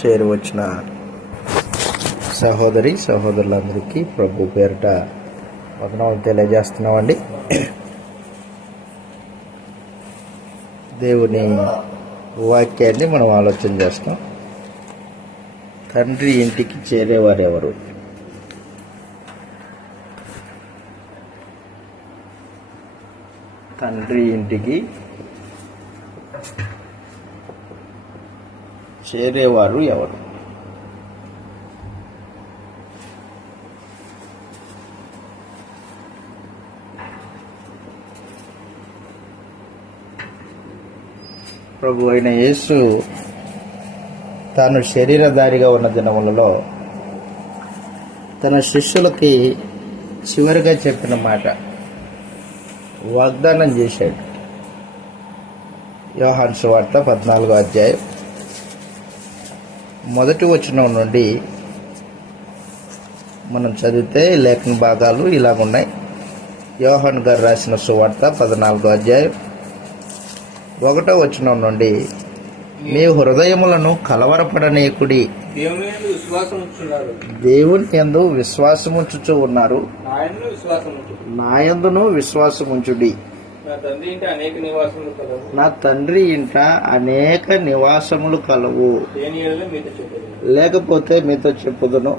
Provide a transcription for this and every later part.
చేరి వచ్చిన సహోదరులందరికీ ప్రభు పేరిట వందనాలు తెలియజేస్తున్నామండి. దేవుని వాక్యాన్ని మనం ఆలోచన చేస్తాం. తండ్రి ఇంటికి చేరేవారెవరు? తండ్రి ఇంటికి చేరేవారు ఎవరు? ప్రభు అయిన యేసు తాను శరీరధారిగా ఉన్న దినములలో తన శిష్యులకి చివరిగా చెప్పిన మాట వాగ్దానం చేశాడు. యోహాను సువార్త 14వ అధ్యాయం మొదటి వచనం నుండి మనం చదివితే లేఖన భాగాలు ఇలాగున్నాయి. యోహాను గారు రాసిన సువార్త 14వ అధ్యాయం 1వ వచనం నుండి, మీ హృదయములను కలవరపడనీయకుడి, దేవుని యందు విశ్వాసముంచుచు ఉన్నారు, నాయందును విశ్వాసముంచుడి. నా తండ్రి ఇంట అనేక నివాసములు కలవు, లేకపోతే మీతో చెప్పుదును.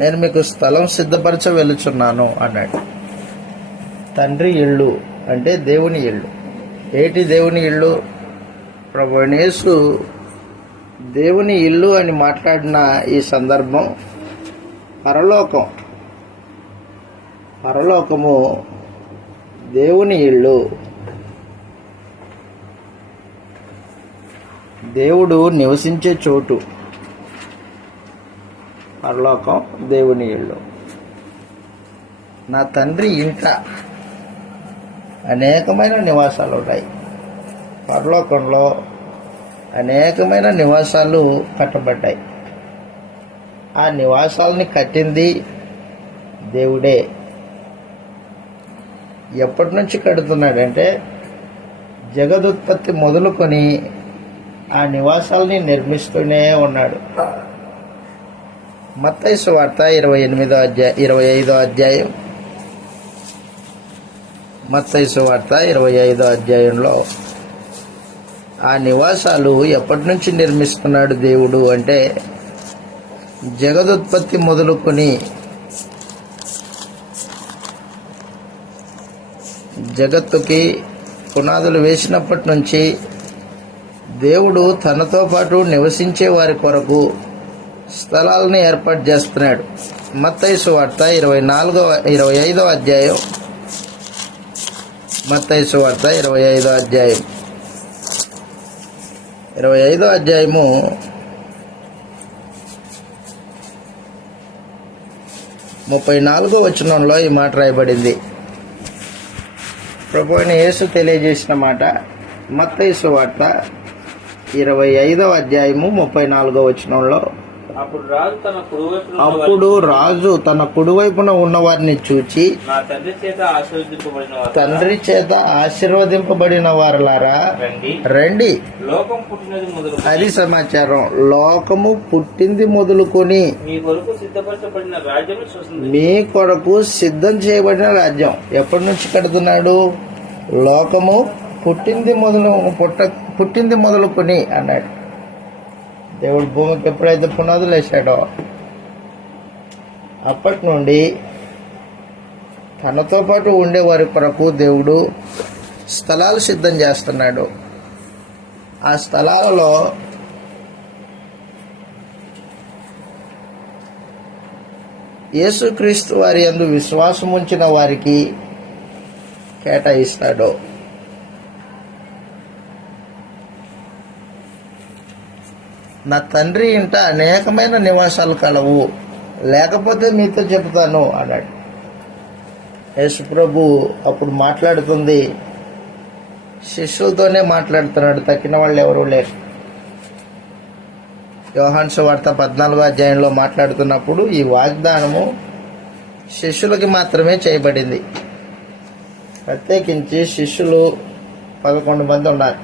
నేను మీకు స్థలం సిద్ధపరచ వెళుచున్నాను అన్నాడు. తండ్రి ఇల్లు అంటే దేవుని ఇల్లు. ఏటి దేవుని ఇల్లు? ప్రభువైన యేసు దేవుని ఇల్లు అని మాట్లాడిన ఈ సందర్భం పరలోకము దేవుని ఇల్లు. దేవుడు నివసించే చోటు పరలోకం, దేవుని ఇల్లు. నా తండ్రి ఇంట అనేకమైన నివాసాలు ఉన్నాయి. పరలోకంలో అనేకమైన నివాసాలు కట్టబడ్డాయి. ఆ నివాసాలని కట్టింది దేవుడే. ఎప్పటి నుంచి కడుతున్నాడంటే జగదుత్పత్తి మొదలుకొని ఆ నివాసాలని నిర్మిస్తూనే ఉన్నాడు. మత్తయి సువార్త 25వ అధ్యాయం మత్తయి సువార్త 25వ అధ్యాయంలో ఆ నివాసాలు ఎప్పటి నుంచి నిర్మిస్తున్నాడు దేవుడు అంటే జగదుత్పత్తి మొదలుకొని జగత్తుకి పునాదులు వేసినప్పటి నుంచి దేవుడు తనతో పాటు నివసించే వారి కొరకు స్థలాలను ఏర్పాటు చేస్తున్నాడు. మత్తయి సువార్త 25వ అధ్యాయం మత్తయి సువార్త 25వ అధ్యాయం 25వ అధ్యాయము 34వ వచనంలో ఈ మాట రాయబడింది. ప్రభు అయిన యేసు తెలియజేసిన మాట మత్తయి సువార్త 25వ అధ్యాయము 34వ వచనంలో, అప్పుడు రాజు తన కుడివైపున ఉన్నవారిని చూచి, తండ్రి చేత ఆశీర్వదింపబడిన వారలారా రండి. అది సమాచారం. లోకము పుట్టింది మొదలుకొని మీ కొరకు సిద్ధం చేయబడిన రాజ్యం. ఎప్పటి నుంచి కడుతున్నాడు? లోకము పుట్టింది మొదలుకొని అన్నాడు. దేవుడు భూమికి ఎప్పుడైతే పునాదులు వేశాడో అప్పటి నుండి తనతో పాటు ఉండే వారి కొరకు దేవుడు స్థలాలు సిద్ధం చేస్తున్నాడు. ఆ స్థలాలలో యేసుక్రీస్తు వారి యందు విశ్వాసం ఉంచిన వారికి కేటాయిస్తాడు. నా తండ్రి ఇంట అనేకమైన నివాసాలు కలవు, లేకపోతే మీతో చెబుతాను అన్నాడు. యేసుప్రభు అప్పుడు మాట్లాడుతుంది శిష్యులతోనే మాట్లాడుతున్నాడు, తక్కిన వాళ్ళు ఎవరూ లేరు. యోహాను సువార్త 14వ అధ్యాయంలో మాట్లాడుతున్నప్పుడు ఈ వాగ్దానము శిష్యులకి మాత్రమే చేయబడింది. ప్రత్యేకించి శిష్యులు 11 మంది ఉన్నారు.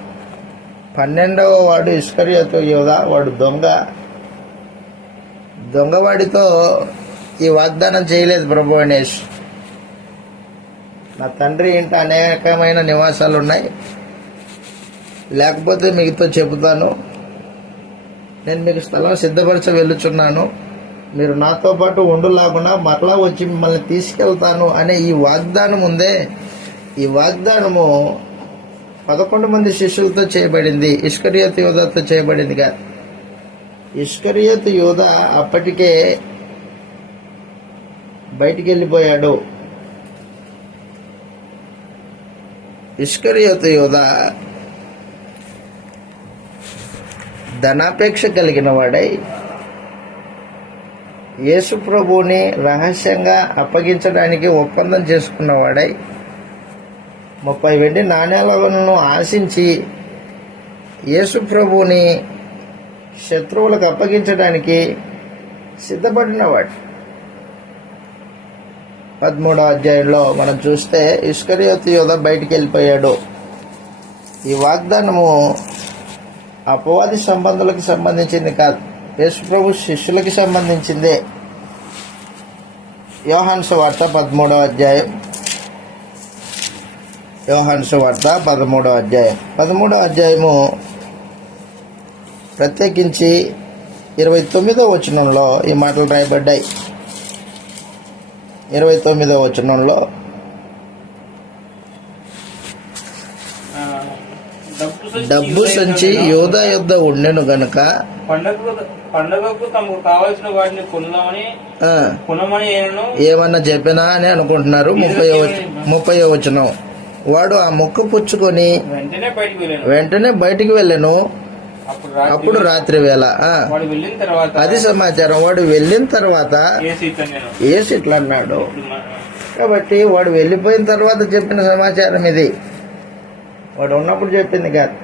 12వ వాడు ఇస్కరియోతు యూదా, వాడు దొంగవాడితో ఈ వాగ్దానం చేయలేదు ప్రభు అనేష్. నా తండ్రి ఇంట అనేకమైన నివాసాలు ఉన్నాయి, లేకపోతే మీతో చెబుతాను, నేను మీకు స్థలం సిద్ధపరచ వెళ్ళుచున్నాను, మీరు నాతో పాటు ఉండులాగున్నా మరలా వచ్చి మిమ్మల్ని తీసుకెళ్తాను అనే ఈ వాగ్దానం ఉందే, ఈ వాగ్దానము 11 మంది శిష్యులతో చేయబడింది, ఇస్కరియోతు యూదాతో చేయబడింది కాదు. ఇస్కరియోతు యూదా అప్పటికే బయటికి వెళ్ళిపోయాడు. ఇస్కరియోతు యూదా ధనాపేక్ష కలిగిన వాడై యేసు ప్రభువుని రహస్యంగా అప్పగించడానికి ఒప్పందం చేసుకున్నవాడై 30 వెండి నాణేలను ఆశించి యేసు ప్రభువుని శత్రువులకు అప్పగించడానికి సిద్ధపడినవాడు. 13వ అధ్యాయంలో మనం చూస్తే ఇస్కరియోతు యూదా బయటికి వెళ్ళిపోయాడు. ఈ వాగ్దానము అపవాది సంబంధులకు సంబంధించింది కాదు, యేసు ప్రభు శిష్యులకి సంబంధించిందే. యోహాను సువార్త 13వ అధ్యాయం, యోహాను సువార్త 13వ అధ్యాయం, 13వ అధ్యాయము ప్రత్యేకించి 29వ వచనంలో ఈ మాటలు రాయబడ్డాయి. 29వ వచనంలో డబ్బు సంచి యూదా యొద్ద ఉండెను గనుక పండగకు తమకు కావలసిన వాటిని కొనమని ఏమన్నా చెప్పినా అని అనుకుంటున్నారు. 30వ వచనం, వాడు ఆ ముక్క పుచ్చుకొని వెంటనే బయటికి వెళ్ళను, అప్పుడు రాత్రి వేళ. అది సమాచారం. వాడు వెళ్ళిన తర్వాత ఏసు ఇట్లా అన్నాడు. కాబట్టి వాడు వెళ్ళిపోయిన తర్వాత చెప్పిన సమాచారం ఇది, వాడు ఉన్నప్పుడు చెప్పింది కాదు.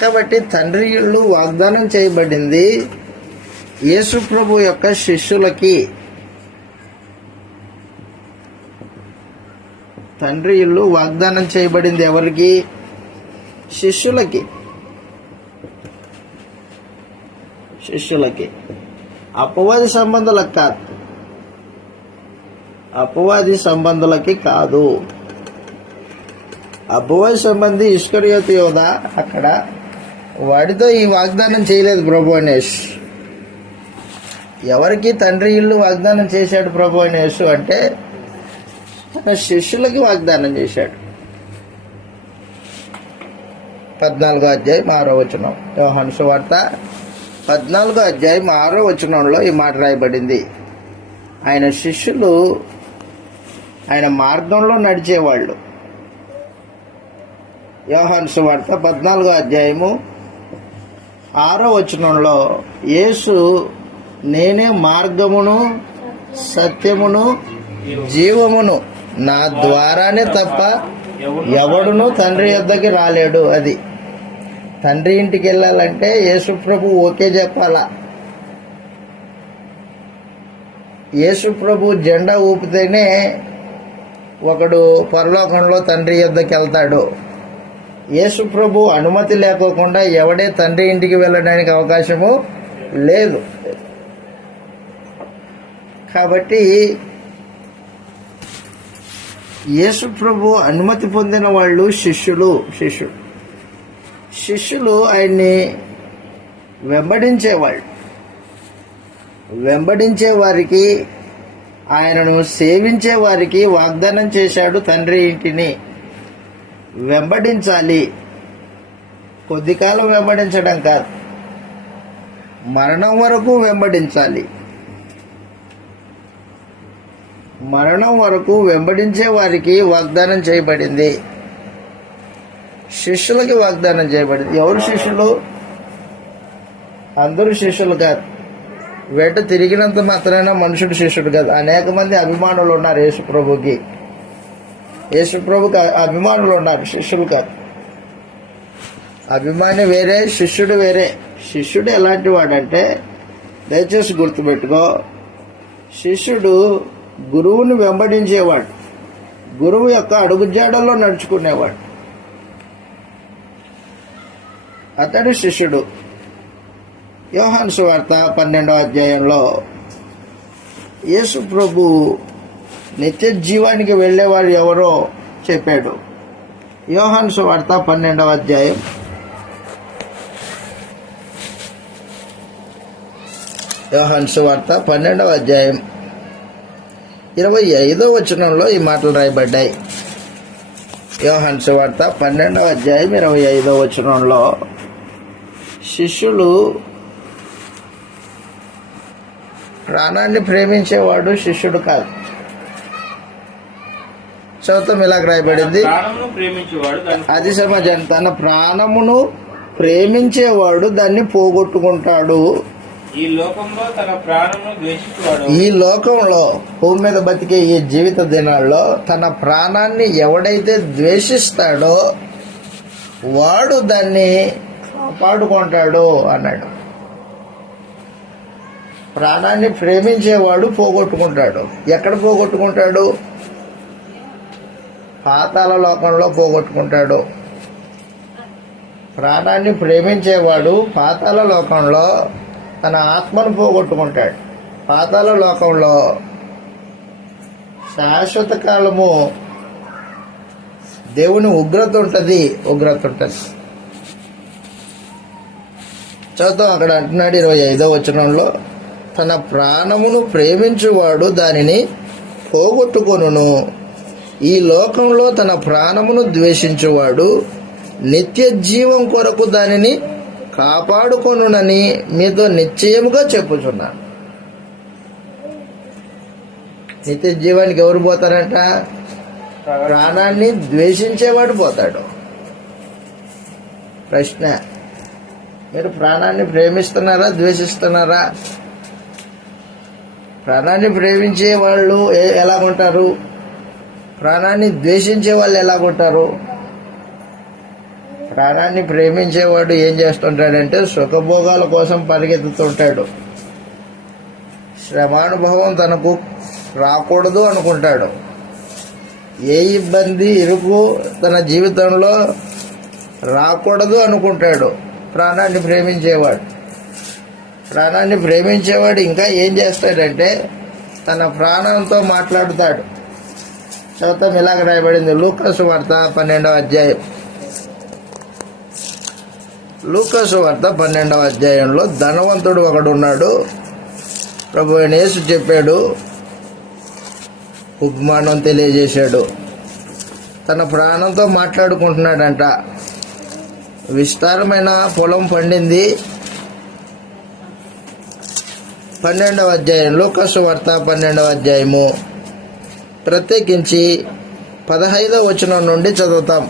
కాబట్టి తండ్రి ఇల్లు వాగ్దానం చేయబడింది యేసు ప్రభు యొక్క శిష్యులకి. తండ్రి ఇల్లు వాగ్దానం చేయబడింది ఎవరికి? శిష్యులకి. అపవాది సంబంధులకు కాదు, అపవాది సంబంధి ఇస్కరియోతు యూదా అక్కడ వాడితో ఈ వాగ్దానం చేయలేదు ప్రభు అనేష్. ఎవరికి తండ్రి ఇల్లు వాగ్దానం చేశాడు ప్రభు అనేష్ అంటే తన శిష్యులకి వాగ్దానం చేశాడు. 14వ అధ్యాయం 6వ వచనం, యోహాను సువార్త 14వ అధ్యాయం 6వ వచనంలో ఈ మాట రాయబడింది. ఆయన శిష్యులు ఆయన మార్గంలో నడిచేవాళ్ళు. యోహాను సువార్త 14వ అధ్యాయము 6వ వచనంలో యేసు నేనే మార్గమును సత్యమును జీవమును, నా ద్వారానే తప్ప ఎవడునూ తండ్రి యొద్దకి రాలేడు. అది తండ్రి ఇంటికి వెళ్ళాలంటే యేసు ప్రభు ఓకే చెప్పాలా. యేసు ప్రభు జెండా ఊపితేనే ఒకడు పరలోకంలో తండ్రి యొద్దకి వెళ్తాడు. యేసు ప్రభు అనుమతి లేకోకుండా ఎవడే తండ్రి ఇంటికి వెళ్ళడానికి అవకాశము లేదు. కాబట్టి యేసు ప్రభు అనుమతి పొందిన వాళ్ళు శిష్యులు ఆయన్ని వెంబడించే వారికి, ఆయనను సేవించే వారికి వాగ్దానం చేశాడు తండ్రి ఇంటిని. వెంబడించాలి, కొద్ది కాలం వెంబడించడం కాదు, మరణం వరకు వెంబడించాలి. మరణం వరకు వెంబడించే వారికి వాగ్దానం చేయబడింది. శిష్యులకి వాగ్దానం చేయబడింది. ఎవరు శిష్యులు? అందరూ శిష్యులు కాదు. వెంట తిరిగినంత మాత్రాన మనుషుడు శిష్యుడు కాదు. అనేక మంది అభిమానులు ఉన్నారు యేసు ప్రభుకి అభిమానులు ఉన్నారు, శిష్యులు కాదు. అభిమాని వేరే, శిష్యుడు వేరే. శిష్యుడు ఎలాంటి వాడంటే, దయచేసి గుర్తుపెట్టుకో, శిష్యుడు గురువుని వెంబడించేవాడు, గురువు యొక్క అడుగుజాడల్లో నడుచుకునేవాడు. అతడు శిష్యుడు. యోహాను సువార్త 12వ అధ్యాయంలో యేసు ప్రభు నిత్య జీవానికి వెళ్ళేవారు ఎవరో చెప్పాడు. యోహాను సువార్త 12వ అధ్యాయం 25వ వచనంలో ఈ మాటలు రాయబడ్డాయి. యోహాను సువార్త 12వ అధ్యాయం 25వ వచనంలో శిష్యులు ప్రాణాన్ని ప్రేమించేవాడు శిష్యుడు కాదు. చదువుతాం ఇలాగ రాయబడింది. ప్రాణమును ప్రేమించేవాడు అది సమాజం. తన ప్రాణమును ప్రేమించేవాడు దాన్ని పోగొట్టుకుంటాడు. ఈ లోకంలో తన ప్రాణమును ద్వేషించేవాడు. ఈ లోకంలో భూమి మీద బతికే ఈ జీవిత దినాల్లో తన ప్రాణాన్ని ఎవడైతే ద్వేషిస్తాడో వాడు దాన్ని కాపాడుకుంటాడు అన్నాడు. ప్రాణాన్ని ప్రేమించేవాడు పోగొట్టుకుంటాడు. ఎక్కడ పోగొట్టుకుంటాడు? పాతాళ లోకంలో పోగొట్టుకుంటాడు. ప్రాణాన్ని ప్రేమించేవాడు పాతాళ లోకంలో తన ఆత్మను పోగొట్టుకుంటాడు. పాతాళ లోకంలో శాశ్వత కాలము దేవుని ఉగ్రత ఉంటుంది. చదువుతాం. అక్కడ అంటున్నాడు 25వ వచనంలో, తన ప్రాణమును ప్రేమించువాడు దానిని పోగొట్టుకొనును. ఈ లోకంలో తన ప్రాణమును ద్వేషించువాడు నిత్య జీవం కొరకు దానిని కాపాడుకొనునని మీతో నిశ్చయముగా చెప్పుచున్నాను. నిత్య జీవానికి ఎవరు పోతారంట? ప్రాణాన్ని ద్వేషించేవాడు పోతాడు. ప్రశ్న, మీరు ప్రాణాన్ని ప్రేమిస్తున్నారా, ద్వేషిస్తున్నారా? ప్రాణాన్ని ప్రేమించే వాళ్ళు ఎలాగుంటారు? ప్రాణాన్ని ద్వేషించే వాళ్ళు ఎలాగుంటారు? ప్రాణాన్ని ప్రేమించేవాడు ఏం చేస్తుంటాడంటే సుఖభోగాల కోసం పరిగెత్తుతుంటాడు. శ్రమానుభవం తనకు రాకూడదు అనుకుంటాడు. ఏ ఇబ్బంది, ఇరుకు తన జీవితంలో రాకూడదు అనుకుంటాడు ప్రాణాన్ని ప్రేమించేవాడు ఇంకా ఏం చేస్తాడంటే తన ప్రాణంతో మాట్లాడుతాడు. చదువుతాం. ఇలాగ రాయబడింది లూకాసు వార్త 12వ అధ్యాయం. లూకాసు వార్త 12వ అధ్యాయంలో ధనవంతుడు ఒకడున్నాడు. ప్రభు అయిన యేసు చెప్పాడు, ఉపమానం తెలియజేశాడు. తన ప్రాణంతో మాట్లాడుకుంటున్నాడంట. విస్తారమైన పొలం పండింది. 12వ అధ్యాయం లూకాసు వార్త 12వ అధ్యాయము ప్రత్యేకించి 15వ వచనం నుండి చదువుతాం.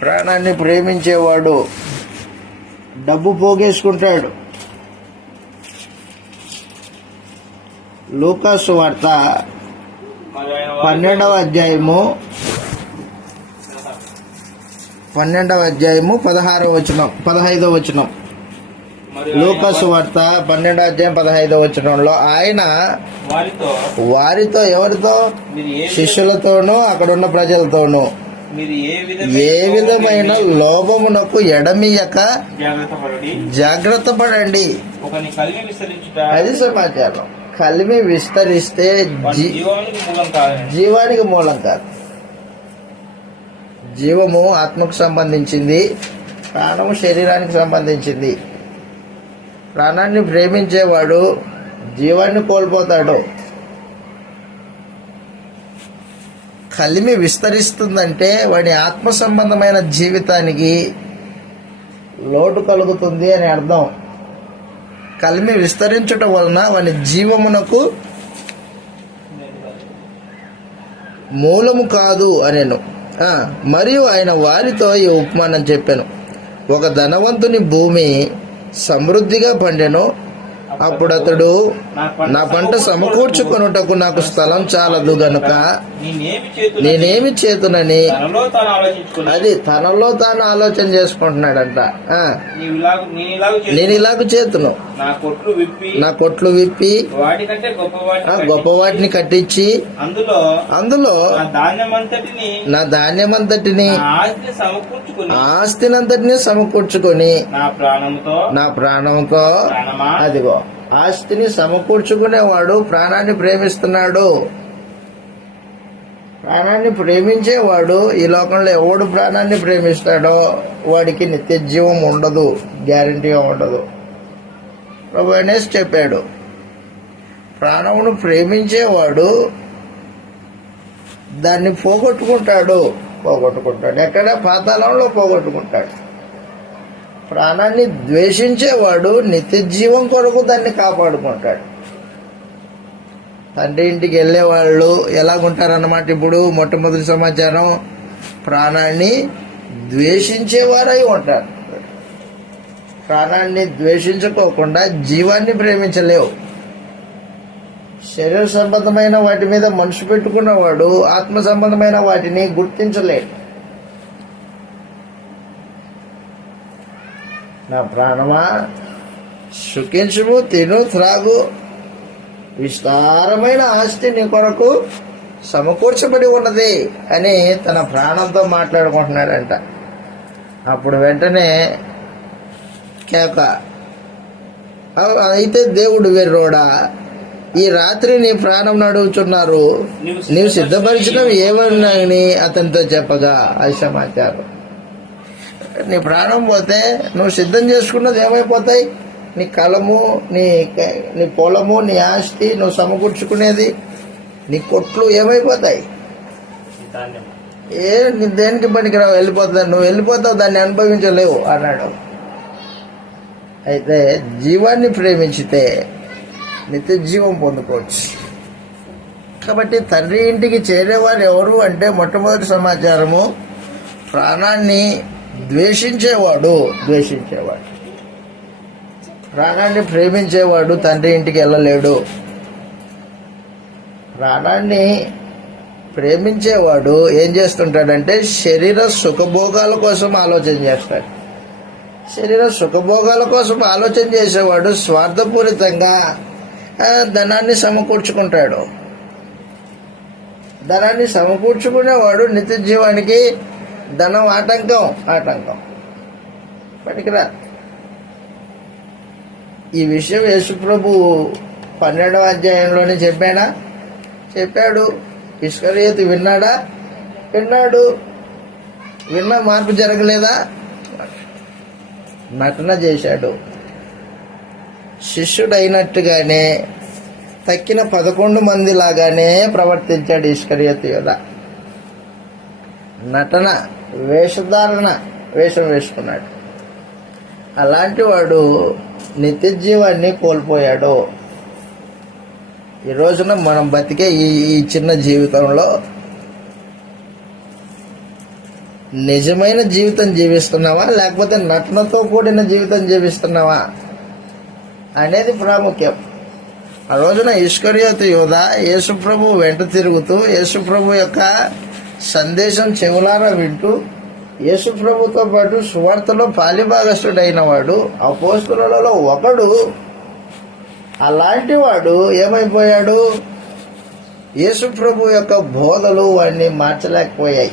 ప్రాణాన్ని ప్రేమించేవాడు డబ్బు పోగేసుకుంటాడు. లూకాసు వార్త 12వ అధ్యాయము 16వ వచనం 15వ వచనం. లూకాసు వార్త 12వ అధ్యాయం 15వ వచనంలో ఆయన వారితో ఎవరితో? శిష్యులతోనూ అక్కడున్న ప్రజలతోనూ ఏ విధమైన లోభమునకు ఎడమియక జాగ్రత్త పడండి. అది సమాచారం. కలిమి విస్తరిస్తే జీవానికి మూలం కాదు. జీవము ఆత్మకు సంబంధించింది, ప్రాణము శరీరానికి సంబంధించింది. ప్రాణాన్ని ప్రేమించేవాడు జీవాన్ని కోల్పోతాడు. కలిమి విస్తరిస్తుందంటే వాడి ఆత్మ సంబంధమైన జీవితానికి లోటు కలుగుతుంది అని అర్థం. కలిమి విస్తరించటం వలన వాని జీవమునకు మూలము కాదు అనేను. మరియు ఆయన వారితో ఈ ఉపమానం చెప్పాను. ఒక ధనవంతుని భూమి సమృద్ధిగా పండెను. అప్పుడు అతడు నా పంట సమకూర్చుకొనుటకు నాకు స్థలం చాలదు గనుక నేనేమి చేతునని అది తనలో తాను ఆలోచన చేసుకుంటున్నాడంట. నేను ఇలాగ చేతును, నా కొట్లు విప్పి గొప్ప వాటిని కట్టించి అందులో నా ధాన్యమంతటిని ఆస్తినంతటిని సమకూర్చుకొని నా ప్రాణంతో అదిగో ఆస్తిని సమకూర్చుకునేవాడు ప్రాణాన్ని ప్రేమిస్తున్నాడు. ప్రాణాన్ని ప్రేమించేవాడు ఈ లోకంలో ఎవడు ప్రాణాన్ని ప్రేమిస్తాడో వాడికి నిత్య జీవం ఉండదు, గ్యారంటీగా ఉండదు. ప్రభు అనేసి చెప్పాడు, ప్రాణమును ప్రేమించేవాడు దాన్ని పోగొట్టుకుంటాడు. ఎక్కడ? పాతాళంలో పోగొట్టుకుంటాడు. ప్రాణాన్ని ద్వేషించేవాడు నిత్య జీవం కొరకు దాన్ని కాపాడుకుంటాడు. తండ్రి ఇంటికి వెళ్ళే వాళ్ళు ఎలాగుంటారన్నమాట. ఇప్పుడు మొట్టమొదటి సమాచారం, ప్రాణాన్ని ద్వేషించేవారై ఉంటారు. ప్రాణాన్ని ద్వేషించుకోకుండా జీవాన్ని ప్రేమించలేవు. శరీర సంబంధమైన వాటి మీద మనసు పెట్టుకున్నవాడు ఆత్మ సంబంధమైన వాటిని గుర్తించలేడు. నా ప్రాణమా సుఖించుము, తిను, త్రాగు, విస్తారమైన ఆస్తి నీ కొరకు సమకూర్చబడి ఉన్నది అని తన ప్రాణంతో మాట్లాడుకుంటున్నాడంట. అప్పుడు వెంటనే కేక, అయితే దేవుడు వెర్రోడా, ఈ రాత్రి నీ ప్రాణం అడుగుతున్నారు, నీవు సిద్ధపరిచినవి ఏమని అతనితో చెప్పగా అది సమాచారం. నీ ప్రాణం పోతే నువ్వు సిద్ధం చేసుకున్నది ఏమైపోతాయి? నీ కలము, నీ పొలము, నీ ఆస్తి, నువ్వు సమకూర్చుకునేది, నీ కొట్లు ఏమైపోతాయి? నీ దేనికి పనికిరావు, వెళ్ళిపోతుంది. నువ్వు వెళ్ళిపోతావు, దాన్ని అనుభవించలేవు అన్నాడు. అయితే జీవాన్ని ప్రేమించితే నిత్య జీవం పొందుకోవచ్చు. కాబట్టి తండ్రి ఇంటికి చేరేవారు ఎవరు అంటే మొట్టమొదటి సమాచారము, ప్రాణాన్ని ద్వేషించేవాడు. ప్రాణాన్ని ప్రేమించేవాడు తండ్రి ఇంటికి వెళ్ళలేడు. ప్రాణాన్ని ప్రేమించేవాడు ఏం చేస్తుంటాడంటే శరీర సుఖభోగాల కోసం ఆలోచన చేస్తాడు. శరీర సుఖభోగాల కోసం ఆలోచన చేసేవాడు స్వార్థపూరితంగా ధనాన్ని సమకూర్చుకుంటాడు. ధనాన్ని సమకూర్చుకునేవాడు నిత్య జీవానికి ధనం ఆటంకం పనికిరా. ఈ విషయం యేసుప్రభు 12వ అధ్యాయంలోనే చెప్పాడు. ఇస్కరియోతు విన్నాడా? విన్నాడు. విన్నా మార్పు జరగలేదా? నటన చేశాడు. శిష్యుడైనట్టుగానే తక్కిన 11 మంది లాగానే ప్రవర్తించాడు ఇస్కరియోతు యోధ. నటన, వేషం వేసుకున్నాడు. అలాంటి వాడు నిత్య జీవాన్ని కోల్పోయాడు. ఈ రోజున మనం బతికే ఈ చిన్న జీవితంలో నిజమైన జీవితం జీవిస్తున్నావా లేకపోతే నటనతో కూడిన జీవితం జీవిస్తున్నావా అనేది ప్రాముఖ్యం. ఆ రోజున ఇస్కరియోతు యూద యేసుప్రభు వెంట తిరుగుతూ యేసుప్రభు యొక్క సందేశం చెవులారా వింటూ యేసుప్రభుతో పాటు సువార్తలో పాలిభాగస్తుడైన వాడు, అపోస్తలులలో ఒకడు. అలాంటి వాడు ఏమైపోయాడు? యేసుప్రభు యొక్క బోధలు వాడిని మార్చలేకపోయాయి.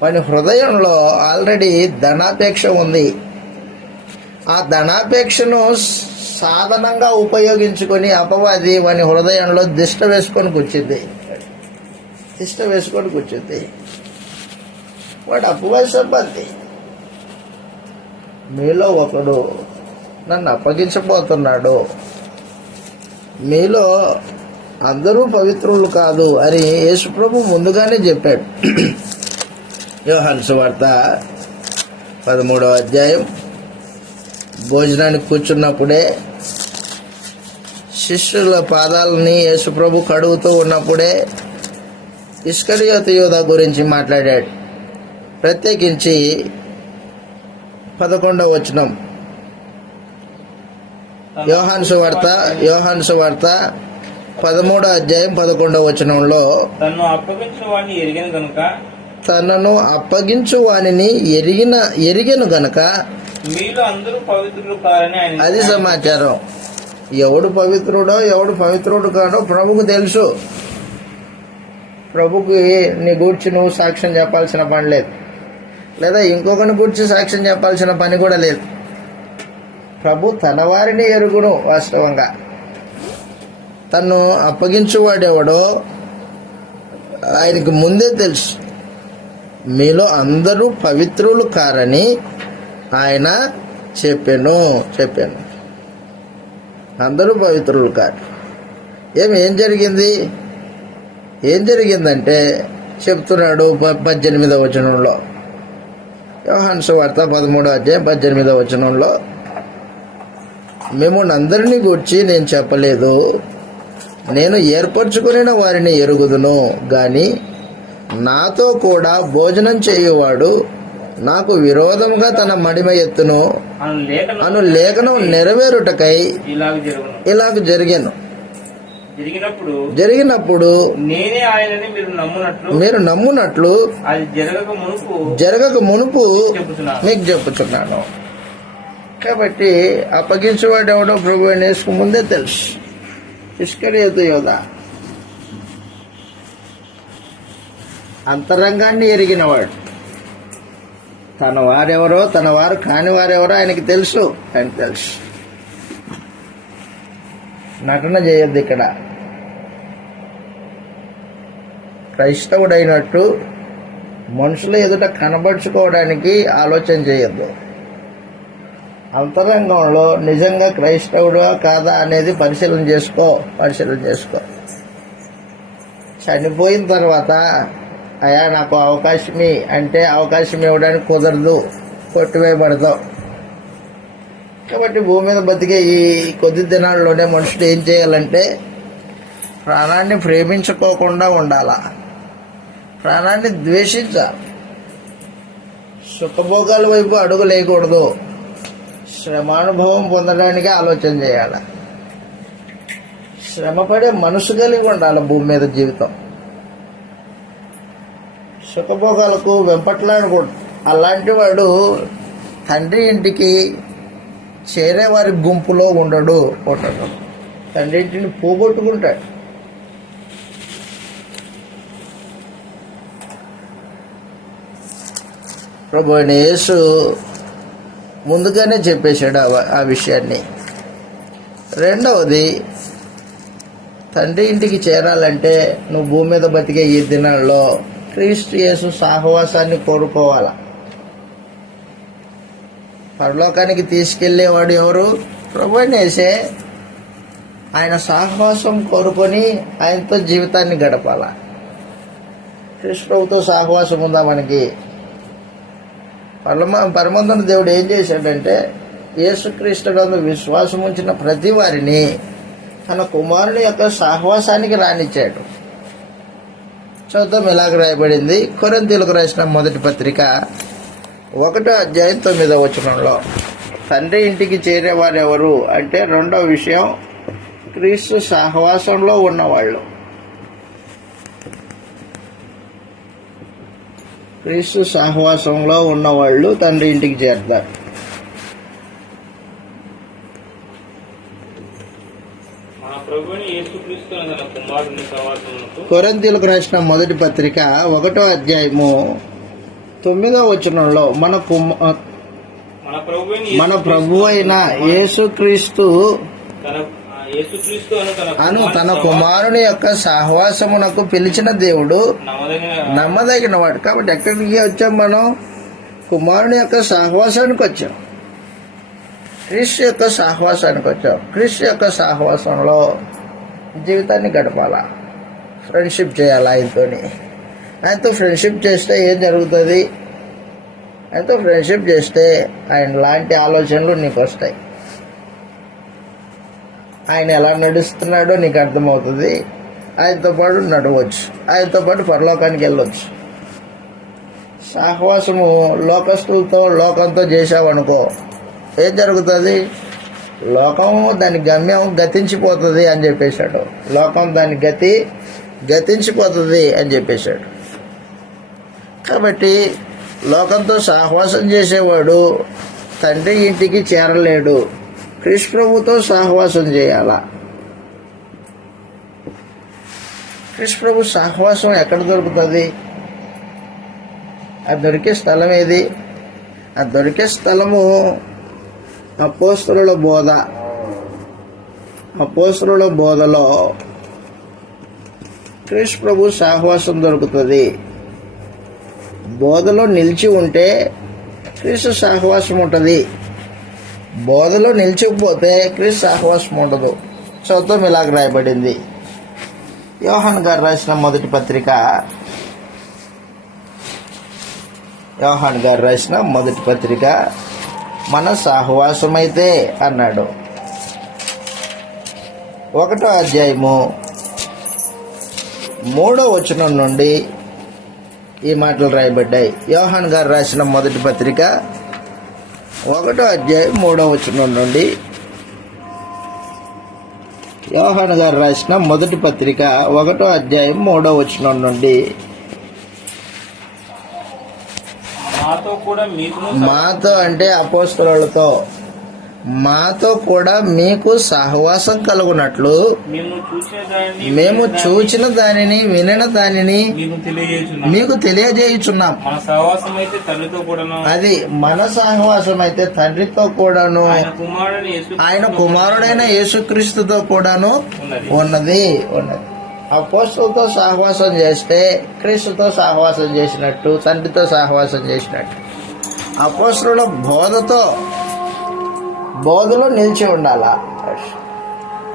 వాని హృదయంలో ఆల్రెడీ ధనాపేక్ష ఉంది. ఆ ధనాపేక్షను సాధనంగా ఉపయోగించుకొని అపవాది వాని హృదయంలో దిష్ట వేసుకొని కూర్చుంది. వాడు అపవాది సంబంధి. మీలో ఒకడు నన్ను అప్పగించబోతున్నాడు, మీలో అందరూ పవిత్రులు కాదు అని యేసుప్రభు ముందుగానే చెప్పాడు. యోహాను సువార్త 13వ అధ్యాయం భోజనానికి కూర్చున్నప్పుడే శిష్యుల పాదాలని యేసుప్రభు కడుగుతూ ఉన్నప్పుడే ఇస్కరియోతు యూదా గురించి మాట్లాడాడు. ప్రత్యేకించి 11వ వచనం, యోహాను సువార్త 13వ అధ్యాయం 11వ వచనంలో తన్ను అప్పగించిన వాడిని ఎరిగిన కనుక తనను అప్పగించు వానిని ఎరిగెను గనక మీలో అందరూ పవిత్రులు కారని ఆయన అది సమాచారం. ఎవడు పవిత్రుడు కాడో ప్రభుకు తెలుసు. ప్రభుకి నీ గూర్చి నువ్వు సాక్ష్యం చెప్పాల్సిన పని లేదు, లేదా ఇంకొకరిని గూర్చి సాక్ష్యం చెప్పాల్సిన పని కూడా లేదు. ప్రభు తన వారిని ఎరుగును. వాస్తవంగా తను అప్పగించువాడెవడో ఆయనకి ముందే తెలుసు. మీలో అందరూ పవిత్రులు కారని ఆయన చెప్పాను. అందరూ పవిత్రులు కారు. ఏం జరిగిందంటే చెప్తున్నాడు 18వ వచనంలో, యోహాను సువార్త 13వ అధ్యాయం 18వ వచనంలో, మిమ్మల్ని అందరినీ గూర్చి నేను చెప్పలేదు, నేను ఏర్పరచుకుని వారిని ఎరుగుదును గాని నాతో కూడా భోజనం చేయువాడు నాకు విరోధంగా తన మడిమ ఎత్తును అను లేఖనం నెరవేరుటకై ఇలాగ జరిగినప్పుడు నేనే ఆయనని మీరు నమ్మునట్లు అది జరగక మునుపు మీకు చెప్పుచున్నాను. కాబట్టి అప్పగించేవాడు ఎవడో ప్రభు అని యేసుకు ముందే తెలుసు. ఇస్కరియోతు యోధ అంతరంగాన్ని ఎరిగినవాడు. తన వారెవరో తన వారు కాని వారెవరో ఆయనకి తెలుసు. నటన చేయొద్దు. ఇక్కడ క్రైస్తవుడైనట్టు మనుషుల ఎదుట కనబరుచుకోవడానికి ఆలోచన చేయొద్దు. అంతరంగంలో నిజంగా క్రైస్తవుడా కాదా అనేది పరిశీలన చేసుకో. చనిపోయిన తర్వాత అయ్యా నాకు అవకాశమే అంటే అవకాశం ఇవ్వడానికి కుదరదు, కొట్టివేయబడతావు. కాబట్టి భూమి మీద బతికే ఈ కొద్ది దినాల్లోనే మనుషులు ఏం చేయాలంటే ప్రాణాన్ని ప్రేమించుకోకుండా ఉండాలా, ప్రాణాన్ని ద్వేషించాలి, సుఖభోగాల వైపు అడుగు లేకూడదు, శ్రమానుభవం పొందడానికి ఆలోచన చేయాలి, శ్రమపడే మనసు కలిగి ఉండాలి భూమి మీద జీవితం. సుఖభోగాలకు వెంపట్లాడకూడదు. అలాంటి వాడు తండ్రి ఇంటికి చేరే వారి గుంపులో ఉండడు. తండ్రి ఇంటిని పోగొట్టుకుంటాడు. ప్రభు అయిన యేసు ముందుగానే చెప్పేశాడు ఆ విషయాన్ని. రెండవది, తండ్రి ఇంటికి చేరాలంటే నువ్వు భూమి మీద బతికే ఈ దినాల్లో క్రీస్తు యేసు సహవాసాన్ని కోరుకోవాలా. పరలోకానికి తీసుకెళ్లేవాడు ఎవరు? ప్రభు అయిన యేసే. ఆయన సహవాసం కోరుకొని ఆయనతో జీవితాన్ని గడపాలా. క్రీస్తు ప్రభుతో సహవాసం ఉందా మనకి? పరమందున దేవుడు ఏం చేశాడంటే యేసుక్రీస్తు విశ్వాసం ఉంచిన ప్రతి వారిని తన కుమారుని యొక్క సహవాసానికి రానిచ్చాడు. చూద్దాం ఎలాగ రాయబడింది. కొరింథీయులకు రాసిన మొదటి పత్రిక 1వ అధ్యాయం 9వ వచనంలో, తండ్రి ఇంటికి చేరేవారెవరు అంటే రెండవ విషయం క్రీస్తు సహవాసంలో ఉన్నవాళ్ళు. క్రీస్తు సహవాసంలో ఉన్నవాళ్ళు తండ్రి ఇంటికి చేరుతారు. కొరింథీయులకు రాసిన మొదటి పత్రిక 1వ అధ్యాయము 9వ వచనంలో మన ప్రభు అయిన యేసుక్రీస్తు అను తన కుమారుని యొక్క సహవాసమునకు పిలిచిన దేవుడు నమ్మదగిన వాడు. కాబట్టి ఎక్కడికి వచ్చాం మనం? కుమారుని యొక్క సహవాసానికి వచ్చాం, క్రీస్తు యొక్క సహవాసానికి వచ్చాం. క్రీస్తు యొక్క సహవాసంలో జీవితాన్ని గడపాలా, ఫ్రెండ్షిప్ చేయాలి ఆయనతో ఫ్రెండ్షిప్ చేస్తే ఏం జరుగుతుంది? ఆయనతో ఫ్రెండ్షిప్ చేస్తే ఆయన లాంటి ఆలోచనలు నీకు వస్తాయి. ఆయన ఎలా నడుస్తున్నాడో నీకు అర్థమవుతుంది. ఆయనతో పాటు నడవచ్చు, ఆయనతో పాటు పరలోకానికి వెళ్ళొచ్చు. సహవాసము లోకస్తులతో లోకంతో చేసావనుకో ఏం జరుగుతుంది? లోకం దాని గమ్యం గతించిపోతుంది అని చెప్పేశాడు. లోకం దాని గతించిపోతుంది అని చెప్పేశాడు. కాబట్టి లోకంతో సహవాసం చేసేవాడు తండ్రి ఇంటికి చేరలేడు. కృష్ణ ప్రభుతో సహవాసం చేయాలా. కృష్ణ ప్రభు సహవాసం ఎక్కడ దొరుకుతుంది? ఆ దొరికే స్థలం ఏది? ఆ దొరికే స్థలము అపోస్తలుల బోధ. అపోస్తలుల బోధలో కృష్ణ ప్రభు సహవాసం దొరుకుతుంది. బోధలో నిలిచి ఉంటే క్రీస్తు సహవాసం ఉంటుంది. బోధలో నిలిచిపోతే క్రీస్తు సహవాసం ఉండదు. చదువుతాం, ఇలాగ రాయబడింది. యోహాన్ గారు రాసిన మొదటి పత్రిక, యోహాన్ గారు రాసిన మొదటి పత్రిక, మన సహవాసమైతే అన్నాడు. 1వ అధ్యాయము 3వ వచనం నుండి ఈ మాటలు రాయబడ్డాయి. యోహాన్ గారు రాసిన మొదటి పత్రిక 1వ అధ్యాయం 3వ వచనం నుండి, యోహాన్ గారు రాసిన మొదటి పత్రిక 1వ అధ్యాయం 3వ వచనం నుండి, మాతో అంటే అపోస్తలులతో, మాతో కూడా మీకు సహవాసం కలుగునట్లు మేము చూచిన దానిని వినిన దానిని మీకు తెలియజేయుచున్నాం. అది మన సహవాసం అయితే తండ్రితో కూడాను ఆయన కుమారుడైన యేసుక్రీస్తుతో కూడాను ఉన్నది. అపోస్తలులతో సహవాసం చేస్తే క్రీస్తుతో సహవాసం చేసినట్టు, తండ్రితో సహవాసం చేసినట్టు. అపోస్తలుల బోధలో నిలిచి ఉండాలా.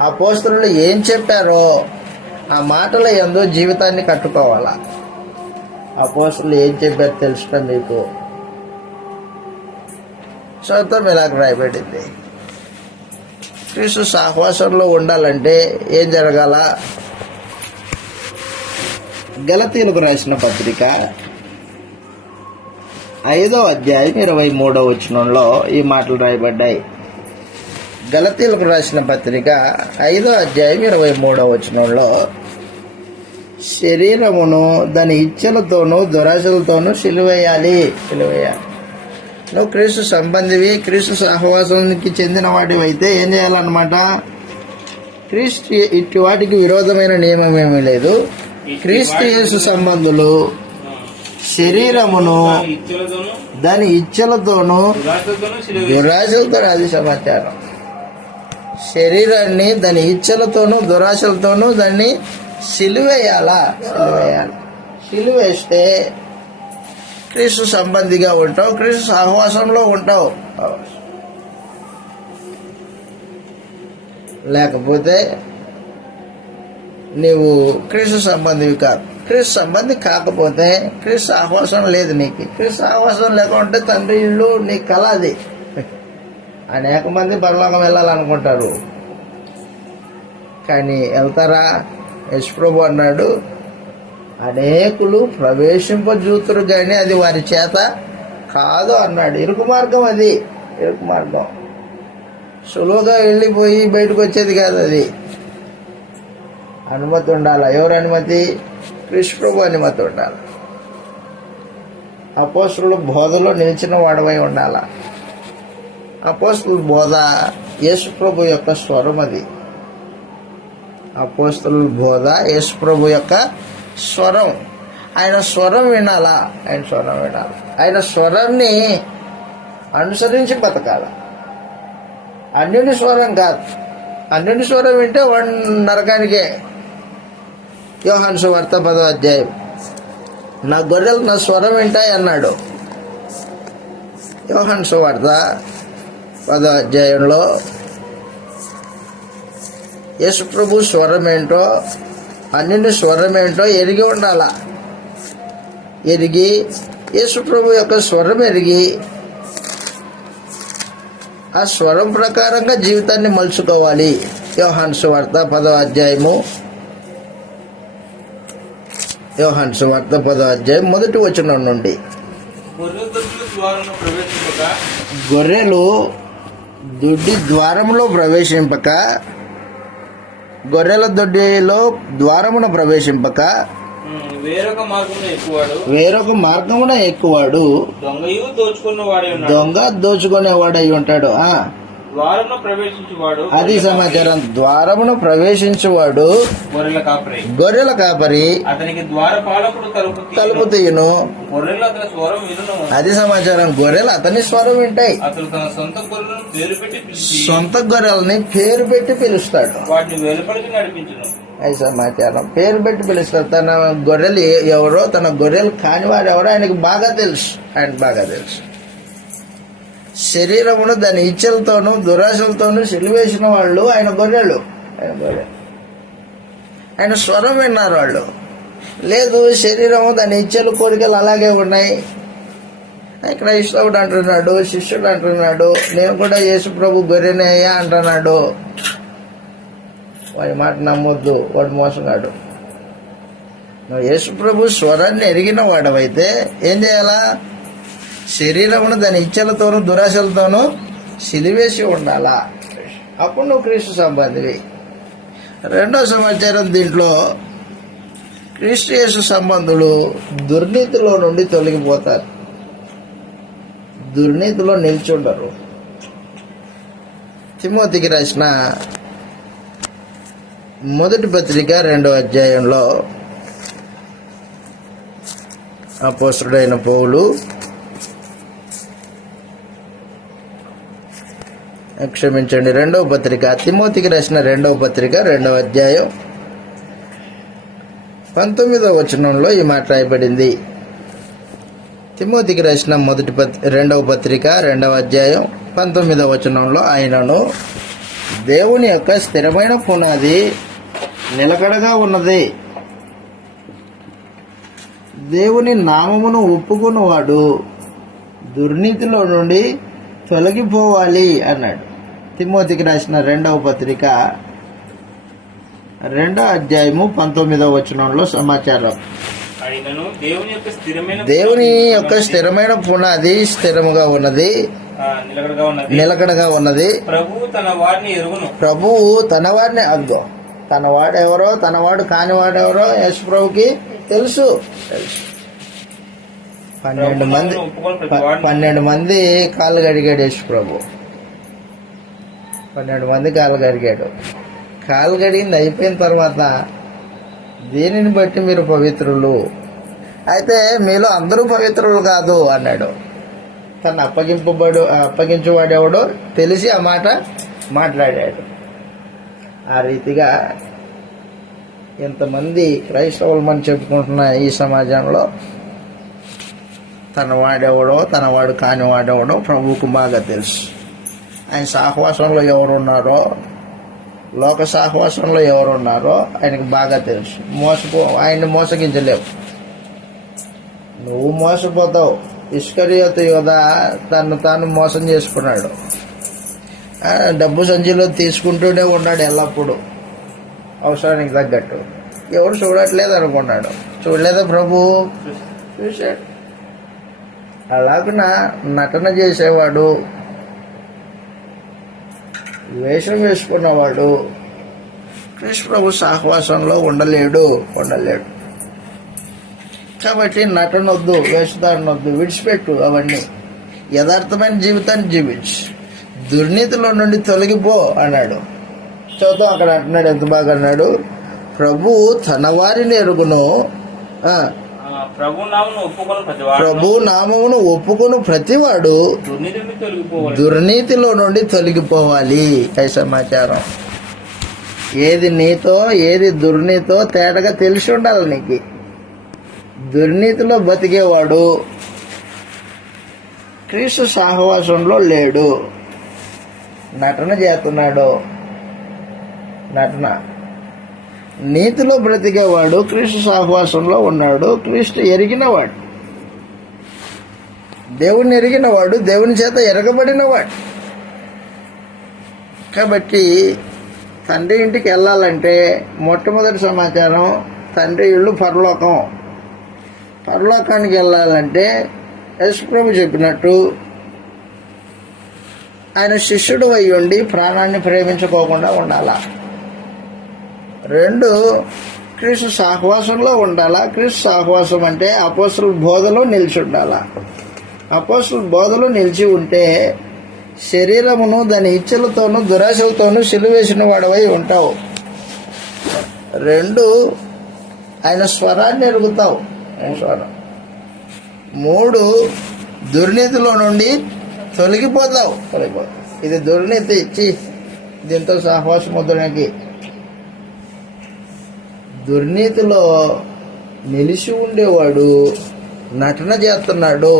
అపోస్తలులు ఏం చెప్పారో ఆ మాటల యందు జీవితాన్ని కట్టుకోవాలా. అపోస్తలులు ఏం చెప్పారో తెలుసుకున్నా మీకు. చదువుతాం, ఇలాగ రాయబడింది. క్రీస్తు సహవాసంలో ఉండాలంటే ఏం జరగాల? గలతీయులకు రాసిన పత్రిక 5వ అధ్యాయం 23వ వచనంలో ఈ మాటలు రాయబడ్డాయి. గలతీయులకు రాసిన పత్రిక 5వ అధ్యాయం 23వ వచనంలో, శరీరమును దాని ఇచ్చలతోనూ దురాశలతోనూ సిలువేయాలి. నువ్వు క్రీస్తు సంబంధివి, క్రీస్తు సహవాసానికి చెందిన వాటివి అయితే ఏం చేయాలన్నమాట? క్రీస్తు ఇటు వాటికి విరోధమైన నియమం ఏమీ లేదు. క్రీస్తు యేసు సంబంధులు శరీరమును దాని ఇచ్చలతోనూ దురాశలతో, అది సమాచారం. శరీరాన్ని దాని ఇచ్చలతోనూ దురాశలతోనూ దాన్ని సిలువేయాలా. సిలువేస్తే క్రీస్తు సంబంధిగా ఉంటావు, క్రీస్తు సహవాసంలో ఉంటావు. లేకపోతే నీవు క్రీస్తు సంబంధివి కాదు. క్రీస్తు సంబంధి కాకపోతే క్రీస్తు సహవాసం లేదు నీకు. క్రీస్తు సహవాసం లేకుంటే తండ్రి ఇల్లు నీ కళ అది. అనేక మంది పరలోకం వెళ్ళాలనుకుంటారు, కానీ వెళ్తారా? యశ్ప్రభు అన్నాడు, అనేకులు ప్రవేశింపజూతురు కానీ అది వారి చేత కాదు అన్నాడు. ఇరుకు మార్గం అది, ఇరుకు మార్గం. సులువుగా వెళ్ళిపోయి బయటకు వచ్చేది కాదు అది. అనుమతి ఉండాలి. ఎవరు అనుమతి? కృష్ణ ప్రభు అనుమతి ఉండాలి. అపోస్తలుల బోధలో నిలిచిన వాడవై ఉండాల. అపోస్తలుల బోధ యేసు ప్రభు యొక్క స్వరం. అది అపోస్తలుల బోధ యేసు ప్రభు యొక్క స్వరం. ఆయన స్వరం వినాలా. ఆయన స్వరాన్ని అనుసరించి బతకాల. అన్యుని స్వరం కాదు. అన్యుని స్వరం వింటే వాడు నరకానికే. యోహాను సువార్త 10వ అధ్యాయం, నా గొర్రెలు నా స్వరం వింటాయి అన్నాడు. యోహాను సువార్త 10వ అధ్యాయంలో యేసు ప్రభు స్వరం ఏంటో, అన్యుని స్వరం ఏంటో ఎరిగి ఉండాల. ఎరిగి యేసు ప్రభు యొక్క స్వరం ఎరిగి ఆ స్వరం ప్రకారంగా జీవితాన్ని మలుచుకోవాలి. యోహాను సువార్త 10వ అధ్యాయము, యోహాను సువార్త 10వ అధ్యాయం 1వ వచనం నుండి, గొర్రెలు దొడ్డి ద్వారములో ప్రవేశింపక, గొర్రెల దొడ్డిలో ద్వారమున ప్రవేశింపక వేరొక మార్గంలో ఎక్కువాడు, వేరొక మార్గమున ఎక్కువాడు, దొంగయు దోచుకున్నవాడే ఉన్నాడు. దొంగ దోచుకునేవాడై ఉంటాడు. ద్వారమున ప్రవేశించువాడు అది సమాచారం. ద్వారమున ప్రవేశించువాడు గొర్రెల కాపరి, అతనికి ద్వారపాలకుడు తలుపు తీయును. గొర్రెలు అతని స్వరం వినును. అది సమాచారం. గొర్రెలు అతని స్వరం వింటాయి. అతను తన సొంత గొర్రెలను పేరు పెట్టి పిలిచి సొంత గొర్రెల్ని పేరు పెట్టి పిలుస్తాడు. వాటిని వెలుపలికి నడిపించును. అది సమాచారం. పేరు పెట్టి పిలుస్తాడు. తన గొర్రెలు ఎవరో, తన గొర్రెలు కానివాడు ఎవరో ఆయనకు బాగా తెలుసు. శరీరమును దాని ఇచ్చలతోనూ దురాశలతోనూ సిలివేసిన వాళ్ళు ఆయన గొర్రెలు. ఆయన స్వరం విన్నారు వాళ్ళు. లేదు, శరీరము దాని ఇచ్చలు కోరికలు అలాగే ఉన్నాయి. క్రైస్తవుడు అంటున్నాడు, శిష్యుడు అంటున్నాడు, నేను కూడా యేసు ప్రభు గొర్రెనే అయ్యా అంటున్నాడు. వాడి మాట నమ్మొద్దు, వాడు మోసగాడు. నువ్వు యేసు ప్రభు స్వరాన్ని ఎరిగిన వాడవైతే ఏం చేయాలా? శరీరమును దాని ఇచ్చలతోనూ దురాశలతోనూ సిలివేసి ఉండాలా. అప్పుడు నువ్వు క్రీస్తు సంబంధివి. రెండో సమాచారం దీంట్లో, క్రీస్తు యేసు సంబంధులు దుర్నీతిలో నుండి తొలగిపోతారు, దుర్నీతిలో నిల్చుండరు. తిమోతికి రాసిన మొదటి పత్రిక 2వ అధ్యాయంలో అపోస్తలుడైన పౌలు క్షమించండి 2వ పత్రిక, తిమోతికి రాసిన 2వ పత్రిక 2వ అధ్యాయం 19వ వచనంలో ఈ మాట రాయబడింది. తిమోతికి రాసిన 2వ పత్రిక 2వ అధ్యాయం 19వ వచనంలో, ఆయనను దేవుని యొక్క స్థిరమైన పునాది నిలకడగా ఉన్నది, దేవుని నామమును ఒప్పుకున్నవాడు దుర్నీతిలో నుండి తొలగిపోవాలి అన్నాడు. తిమోతికి రాసిన 2వ పత్రిక 2వ అధ్యాయము 19వ వచనంలో సమాచారం. దేవుని యొక్క స్థిరమైన పునాది స్థిరముగా ఉన్నది, నిలకడగా ఉన్నది. ప్రభువు తన వారిని అద్దో, తన వాడెవరో, తన వాడు కాని వాడెవరో యేసు ప్రభుకి తెలుసు. 12 మంది కాళ్ళు కడిగాడు యేసు ప్రభు. 12 మంది కాళ్ళు కడిగాడు. కాళ్ళు కడిగింది అయిపోయిన తర్వాత, దీనిని బట్టి మీరు పవిత్రులు, అయితే మీలో అందరూ పవిత్రులు కాదు అన్నాడు. తను అప్పగించేవాడెవడో తెలిసి ఆ మాట మాట్లాడాడు. ఆ రీతిగా ఇంతమంది క్రైస్తవులు మనం చెప్పుకుంటున్న ఈ సమాజంలో తన వాడెవడో, తన వాడు కాని వాడెవడో ప్రభువుకు బాగా తెలుసు. ఆయన సహవాసంలో ఎవరున్నారో, లోక సహవాసంలో ఎవరున్నారో ఆయనకు బాగా తెలుసు. ఆయన్ని మోసగించలేవు. నువ్వు మోసపోతావు. ఇస్కరియోతు యోధ తాను మోసం చేసుకున్నాడు. డబ్బు సంచిలో తీసుకుంటూనే ఉన్నాడు ఎల్లప్పుడూ అవసరానికి తగ్గట్టు. ఎవరు చూడట్లేదు అనుకున్నాడు. చూడలేదా ప్రభు? చూశాడు. అలాగున నటన చేసేవాడు, వేషం వేసుకున్నవాడు కృష్ణ ప్రభు సహవాసంలో ఉండలేడు. కాబట్టి నటనొద్దు, వేషధారణొద్దు, విడిచిపెట్టు అవన్నీ. యథార్థమైన జీవితాన్ని జీవించు, దుర్నీతిలో నుండి తొలగిపో అన్నాడు. చదువుతాం అక్కడ అంటున్నాడు, ఎంత బాగా అన్నాడు. ప్రభు తన వారిని ఎరుగును, ప్రభు నామమును ఒప్పుకొను ప్రతివాడు దుర్నీతిలో నుండి తొలగిపోవాలి. ఈ సమాచారం ఏది నీతో ఏది దుర్నీతో తేటగా తెలిసి ఉండాలి నీకు. దుర్నీతిలో బతికేవాడు క్రీస్తు సహవాసంలో లేడు, నటన చేస్తున్నాడు. నీతిలో బ్రతికేవాడు క్రీస్తు సహవాసంలో ఉన్నాడు, క్రీస్తు ఎరిగినవాడు, దేవుణ్ణి ఎరిగినవాడు, దేవుని చేత ఎరగబడినవాడు. కాబట్టి తండ్రి ఇంటికి వెళ్ళాలంటే మొట్టమొదటి సమాచారం, తండ్రి ఇల్లు పరలోకం. పరలోకానికి వెళ్ళాలంటే యేసు ప్రభు చెప్పినట్టు ఆయన శిష్యుడు అయి ఉండి ప్రాణాన్ని ప్రేమించుకోకుండా ఉండాలా. 2 క్రీస్తు సహవాసంలో ఉండాలా. క్రీస్తు సహవాసం అంటే అపోస్తలుల బోధలో నిలిచి ఉండాలా. అపోస్తలుల బోధలో నిలిచి ఉంటే శరీరమును దాని ఇచ్చలతోనూ దురాశలతోనూ సిలువేసిన వాడవై ఉంటావు. 2 ఆయన స్వరాన్ని ఎరుగుతావు. 3 దుర్నీతిలో నుండి తొలగిపోతావు. ఇది దుర్నీతి ఇచ్చి దీంతో సహవాసం వద్దడానికి. దుర్నీతిలో నిలిచి ఉండేవాడు నటన చేస్తున్నాడు.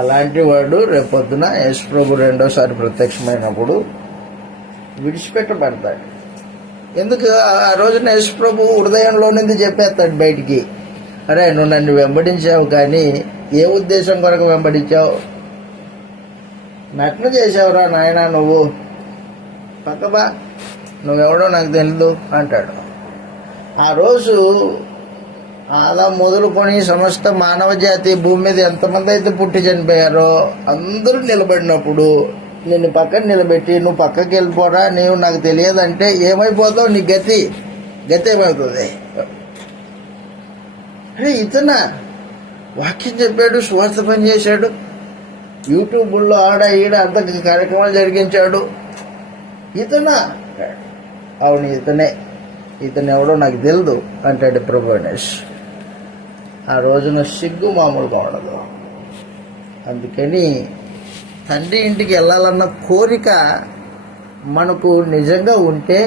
అలాంటి వాడు రేపొద్దున యేసు ప్రభు రెండోసారి ప్రత్యక్షమైనప్పుడు విడిచిపెట్టబడతాడు. ఎందుకు? ఆ రోజున యేసు ప్రభు హృదయంలో నుంచి చెప్పేస్తాడు బయటికి, అరే నువ్వు నన్ను వెంబడించావు, కానీ ఏ ఉద్దేశం కొరకు వెంబడించావు? నటన చేసావురా నాయన, నువ్వు పక్కబా, నువ్వెవడో నాకు తెలియదు అంటాడు. ఆ రోజు ఆదాము మొదలుకొని సమస్త మానవ జాతి భూమి మీద ఎంతమంది అయితే పుట్టి చనిపోయారో అందరూ నిలబడినప్పుడు నిన్ను పక్కన నిలబెట్టి నువ్వు పక్కకి వెళ్ళిపోరా, నీవు నాకు తెలియదంటే ఏమైపోతావు? నీ గతి ఏమవుతుంది? అరే ఇతనా వాక్యం చెప్పాడు, స్వార్థ పని చేశాడు, యూట్యూబ్లో ఆడ ఈడ అంత కార్యక్రమాలు జరిగించాడు, ఇతనా? అవును ఇతనే. ఇతను ఎవడో నాకు తెలియదు అంటాడు ప్రభు గణేష్. ఆ రోజున సిగ్గు మామూలుగా ఉండదు. అందుకని తండ్రి ఇంటికి వెళ్ళాలన్న కోరిక మనకు నిజంగా ఉంటే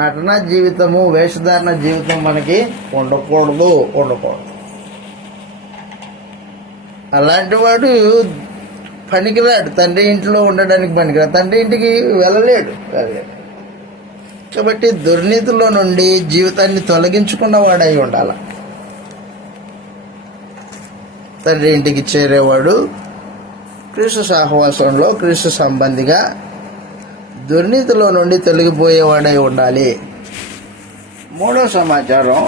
నటన జీవితము, వేషధారణ జీవితం మనకి ఉండకూడదు. అలాంటి వాడు పనికిరాడు, తండ్రి ఇంట్లో ఉండడానికి పనికిరాడు, తండ్రి ఇంటికి వెళ్ళలేడు. కాబట్టి దుర్నీతిలో నుండి జీవితాన్ని తొలగించుకున్న వాడై ఉండాలి. తండ్రి ఇంటికి చేరేవాడు క్రీస్తు సహవాసంలో క్రీస్తు సంబంధిగా దుర్నీతిలో నుండి తొలగిపోయేవాడై ఉండాలి. 3వ సమాచారం,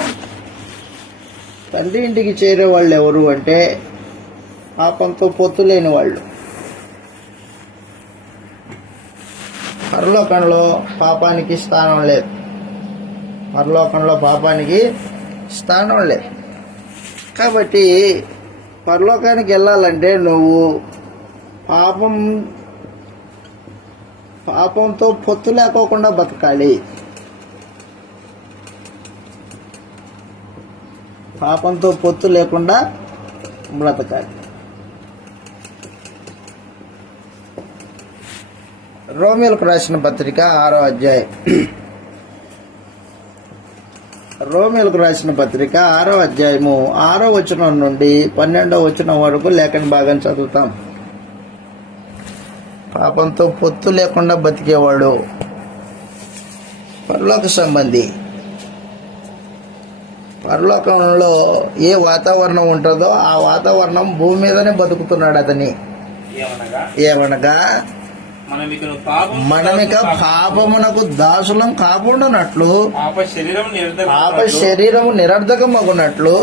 తండ్రి ఇంటికి చేరే వాళ్ళు ఎవరు అంటే పాపంతో పొత్తు లేని వాళ్ళు. పరలోకంలో పాపానికి స్థానం లేదు. కాబట్టి పరలోకానికి వెళ్ళాలంటే నువ్వు పాపంతో పొత్తు లేకోకుండా బతకాలి. పాపంతో పొత్తు లేకుండా బ్రతకాలి. రోమీయులకు రాసిన పత్రిక 6వ అధ్యాయం. రోమీయులకు రాసిన పత్రిక 6వ అధ్యాయము 6వ వచనం నుండి 12వ వచనం వరకు లేఖన భాగం చదువుతాం. పాపంతో పొత్తు లేకుండా బతికేవాడు పరలోక సంబంధి. పరలోకంలో ఏ వాతావరణం ఉంటుందో ఆ వాతావరణం భూమి మీదనే బతుకుతున్నాడు అతని. ఏమనగా మనమిక పాపమునకు దాసులం కాకుండానట్లు, పాప శరీరము నిరర్ధకమగునట్లు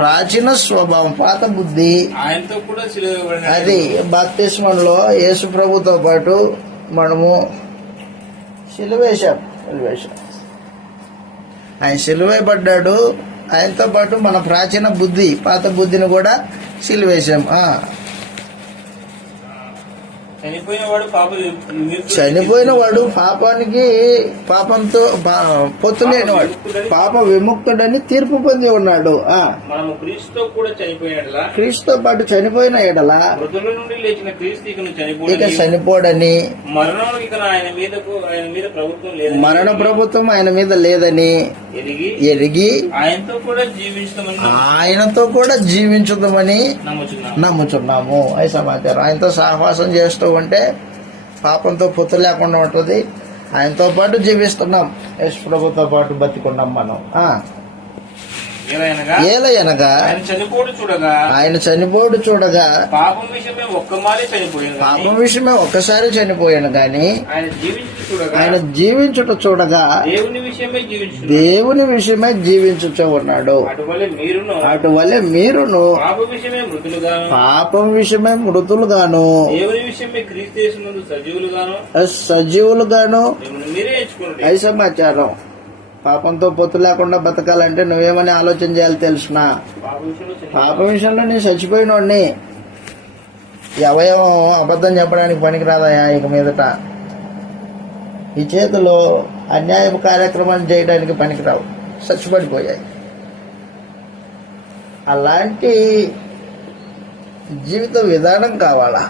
ప్రాచీన స్వభావం, పాత బుద్ధి, అది బాప్తిస్మంలో యేసు ప్రభుతో పాటు మనము సిలువేశాం. ఆయన సిలువేయబడ్డాడు, ఆయనతో పాటు మన ప్రాచీన బుద్ధి, పాత బుద్ధిని కూడా సిలువేశాం. చనిపోయినవాడు పాపంతో పొత్తు లేనివాడు, పాప విముక్తుడని తీర్పు పొంది ఉన్నాడు. క్రీస్తుతో పాటు చనిపోయిన ఎడల ఇక చనిపోడని, మరణ ప్రభుత్వం ఆయన మీద లేదని ఎరిగి ఆయనతో కూడా జీవించుదామని నమ్ముచున్నాము. అది సమాచారం. ఆయనతో సహవాసం చేస్తూ ఉంటే పాపంతో పొత్తు లేకుండా ఉంటుంది. ఆయనతో పాటు జీవిస్తున్నాం, యేసు ప్రభుతో పాటు బతికున్నాం మనం. ఏలయనగా ఆయన చనిపోడు చూడగా పాపం విషయమే చనిపోయాను పాపం విషయమే ఒక్కసారి చనిపోయాను గాని ఆయన జీవించుట చూడగా దేవుని విషయమే జీవించుచూ ఉన్నాడు. అటువలే మీరును పాపం విషయమే మృతులుగాను సజీవులుగాను అది సమాచారం. పాపంతో పొత్తు లేకుండా బతకాలంటే నువ్వేమని ఆలోచన చేయాలి తెలుసునా? పాప విషయంలో నేను చచ్చిపోయినోడిని. ఈ అవయవం అబద్ధం చెప్పడానికి పనికిరాదయా ఇక మీదట. ఈ చేతులు అన్యాయపు కార్యక్రమాలు చేయడానికి పనికిరావు, చచ్చిపడిపోయాయి. అలాంటి జీవిత విధానం కావాలా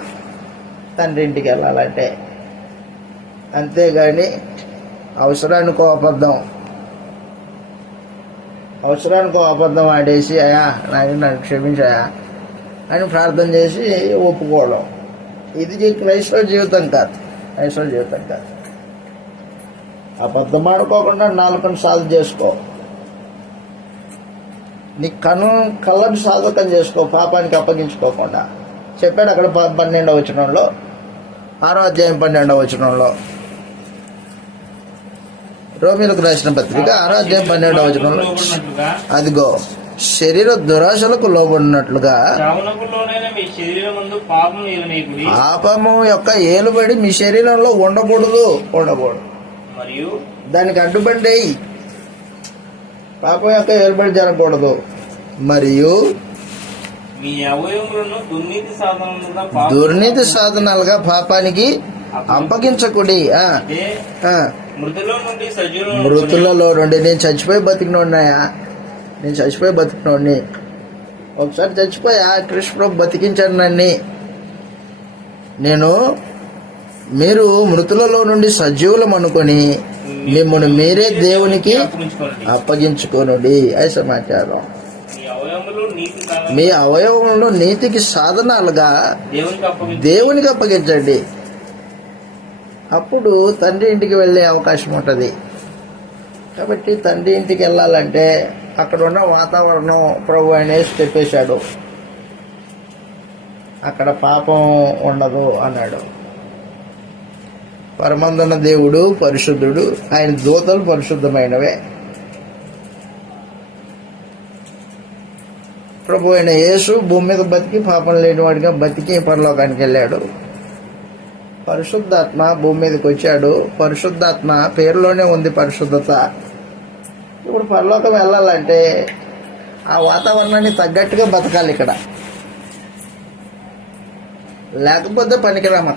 తండ్రి ఇంటికి వెళ్ళాలంటే? అంతేగాని అవసరానికో అబద్ధం ఆడేసి అయా నన్ను క్షమించాయా అని ప్రార్థన చేసి ఒప్పుకోవడం, ఇది క్రైస్తవ జీవితం కాదు. అబద్ధం ఆడుకోకుండా నాలుకను సాధు చేసుకో, నీ కళ్ళను సాధకం చేసుకో, పాపానికి అప్పగించుకోకుండా. చెప్పాడు అక్కడ 12వ వచనంలో, 6వ అధ్యాయం 12వ వచనంలో, రోమీలకు రాసిన పత్రిక 6వ అధ్యాయం 12వ వచనంలో, అదిగో శరీర దురాశలకు లోబడినట్లుగా పాపము యొక్క ఏలుబడి మీ శరీరంలో ఉండకూడదు. దానికి అడ్డుపడి పాపం యొక్క ఏలుబడి జరగకూడదు. మరియు మీ అవయవములను దుర్నీతి సాధనాలుగా పాపానికి అప్పగించకుడి. మృతులలో నుండి నేను చచ్చిపోయి బతికినోడిని. ఒకసారి చచ్చిపోయా, కృష్ణప్రభు బతికించాడు నన్ను. మీరు మృతులలో నుండి సజీవులం అనుకొని మిమ్మల్ని మీరే దేవునికి అప్పగించుకోనుడి. అది సమాచారం. మీ అవయవంలో నీతికి సాధనాలుగా దేవునికి అప్పగించండి. అప్పుడు తండ్రి ఇంటికి వెళ్ళే అవకాశం ఉంటుంది. కాబట్టి తండ్రి ఇంటికి వెళ్ళాలంటే అక్కడ ఉన్న వాతావరణం ప్రభు అనేసి చెప్పేశాడు. అక్కడ పాపం ఉండదు అన్నాడు. పరమందున్న దేవుడు పరిశుద్ధుడు, ఆయన దూతలు పరిశుద్ధమైనవే. ప్రభు అయిన యేసు భూమి మీద బతికి పాపం లేనివాడిగా బతికి పరలోకానికి వెళ్ళాడు. పరిశుద్ధాత్మ భూమి మీదకి వచ్చాడు. పరిశుద్ధాత్మ పేరులోనే ఉంది పరిశుద్ధత. ఇప్పుడు పరలోకం వెళ్ళాలంటే ఆ వాతావరణాన్ని తగ్గట్టుగా బతకాలి. ఇక్కడ లేకపోతే పనికిరాము.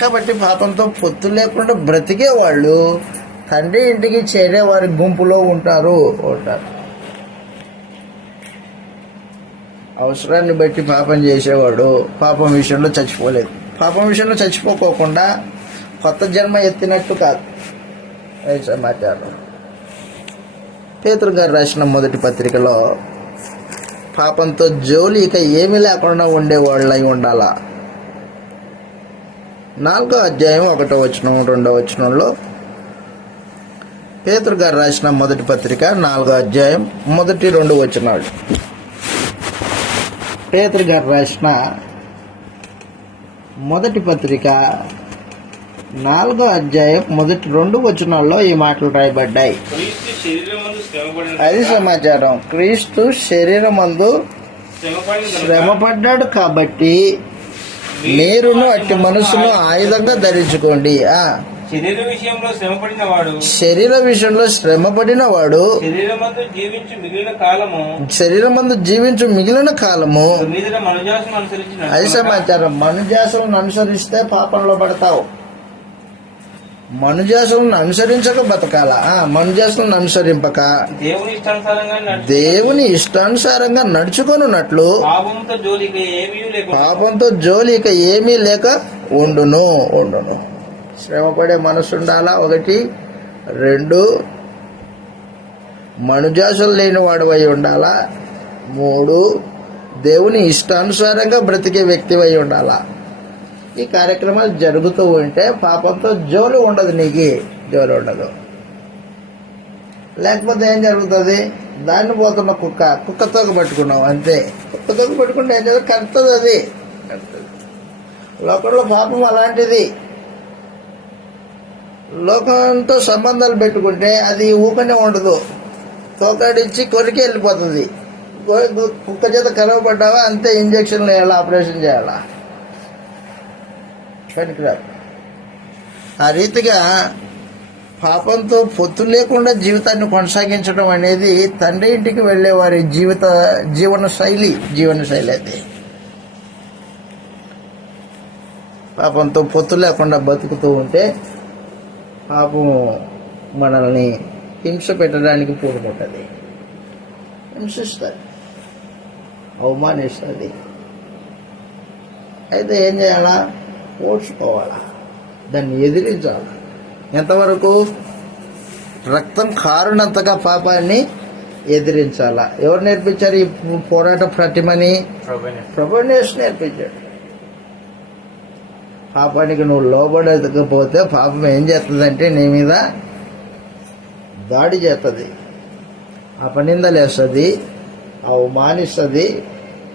కాబట్టి పాపంతో పొత్తు లేకుండా బ్రతికే వాళ్ళు తండ్రి ఇంటికి చేరే వారి గుంపులో ఉంటారు. అవసరాన్ని బట్టి పాపం చేసేవాడు పాపం విషయంలో చచ్చిపోలేదు. పాపం విషయంలో చచ్చిపోకోకుండా కొత్త జన్మ ఎత్తినట్టు కాదు. సమాచారం. పేతురు గారు రాసిన మొదటి పత్రికలో పాపంతో జోలి ఇక ఏమీ లేకుండా ఉండేవాళ్ళై ఉండాలా. 4వ అధ్యాయం 1వ వచనం 2వ వచనంలో పేతురు గారు రాసిన మొదటి పత్రిక 4వ అధ్యాయం 1-2 వచనాలు. పేతురు గారు రాసిన మొదటి పత్రిక 4వ అధ్యాయం 1-2 వచనాల్లో ఈ మాటలు రాయబడ్డాయి. అది సమాచారం. క్రీస్తు శరీరమందు శ్రమపడ్డాడు కాబట్టి మీరును అట్టి మనసును ఆయుధంగా ధరించుకోండి. శరీర విషయంలో శ్రమపడిన వాడు శరీరమందు జీవించు మిగిలిన కాలము అది సమాచారం. మనుజాసలను అనుసరిస్తే పాపంలో పడతావు. మనుజాసలను అనుసరించక బతకాల. మనుజాసలను అనుసరింపక దేవుని ఇష్టానుసారంగా నడుచుకొనున్నట్లు పాపంతో జోలిక ఏమీ లేక ఉండును. శ్రమపడే మనసు ఉండాలా. 1, 2 మనుజాసలు లేని వాడివై ఉండాలా. 3 దేవుని ఇష్టానుసారంగా బ్రతికే వ్యక్తివై ఉండాలా. ఈ కార్యక్రమాలు జరుగుతూ ఉంటే పాపంతో జోలు ఉండదు. నీకు జోలు ఉండదు. లేకపోతే ఏం జరుగుతుంది? దాన్ని పోతున్న కుక్కతోక పట్టుకున్నావు అంతే. కుక్కతోక పట్టుకుంటే ఏం చేస్తుంది? కడుతుంది అది. లోకంలో పాపం అలాంటిది. లోకంతో సంబంధాలు పెట్టుకుంటే అది ఊకనే ఉండదు, తోకాడిచ్చి కొరికి వెళ్ళిపోతుంది. కుక్క చేత కరవబడ్డావా అంతే, ఇంజక్షన్లు వేయాలా, ఆపరేషన్ చేయాలా, పనికిరాదు. ఆ రీతిగా పాపంతో పొత్తు లేకుండా జీవితాన్ని కొనసాగించడం అనేది తండ్రి ఇంటికి వెళ్లే వారి జీవన శైలి అది. పాపంతో పొత్తు లేకుండా బతుకుతూ ఉంటే పాపం మనల్ని హింస పెట్టడానికి పూనుకుంటుంది, హింసిస్తుంది, అవమానిస్తుంది. అయితే ఏం చేయాలా? ఓడ్చుకోవాలా, దాన్ని ఎదిరించాలా. ఎంతవరకు? రక్తం కారునంతగా పాపాన్ని ఎదిరించాలా. ఎవరు నేర్పించారు ఈ పోరాట ప్రతిమని? ప్రభునేష్ నేర్పించాడు. పాపానికి నువ్వు లోబడకపోతే పాపం ఏం చేస్తుందంటే నీ మీద దాడి చేస్తుంది, అపనిందలేస్తుంది, అవమానిస్తుంది,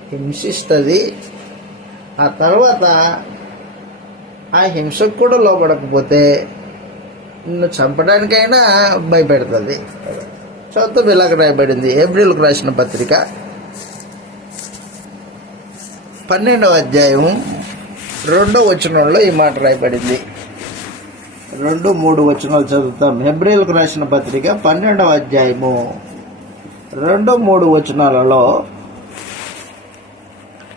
హింసిస్తుంది. ఆ తర్వాత ఆ హింసకు కూడా లోబడకపోతే నిన్ను చంపడానికైనా భయపెడుతుంది. చదువుతూ ఇలాగ రాయబడింది ఏప్రిల్కు రాసిన పత్రిక 12వ అధ్యాయం 2వ వచనంలో ఈ మాట రాయబడింది. 2-3 వచనాలు చదువుతాం. హెబ్రీయులకు రాసిన పత్రిక 12వ అధ్యాయము 2-3 వచనాలలో,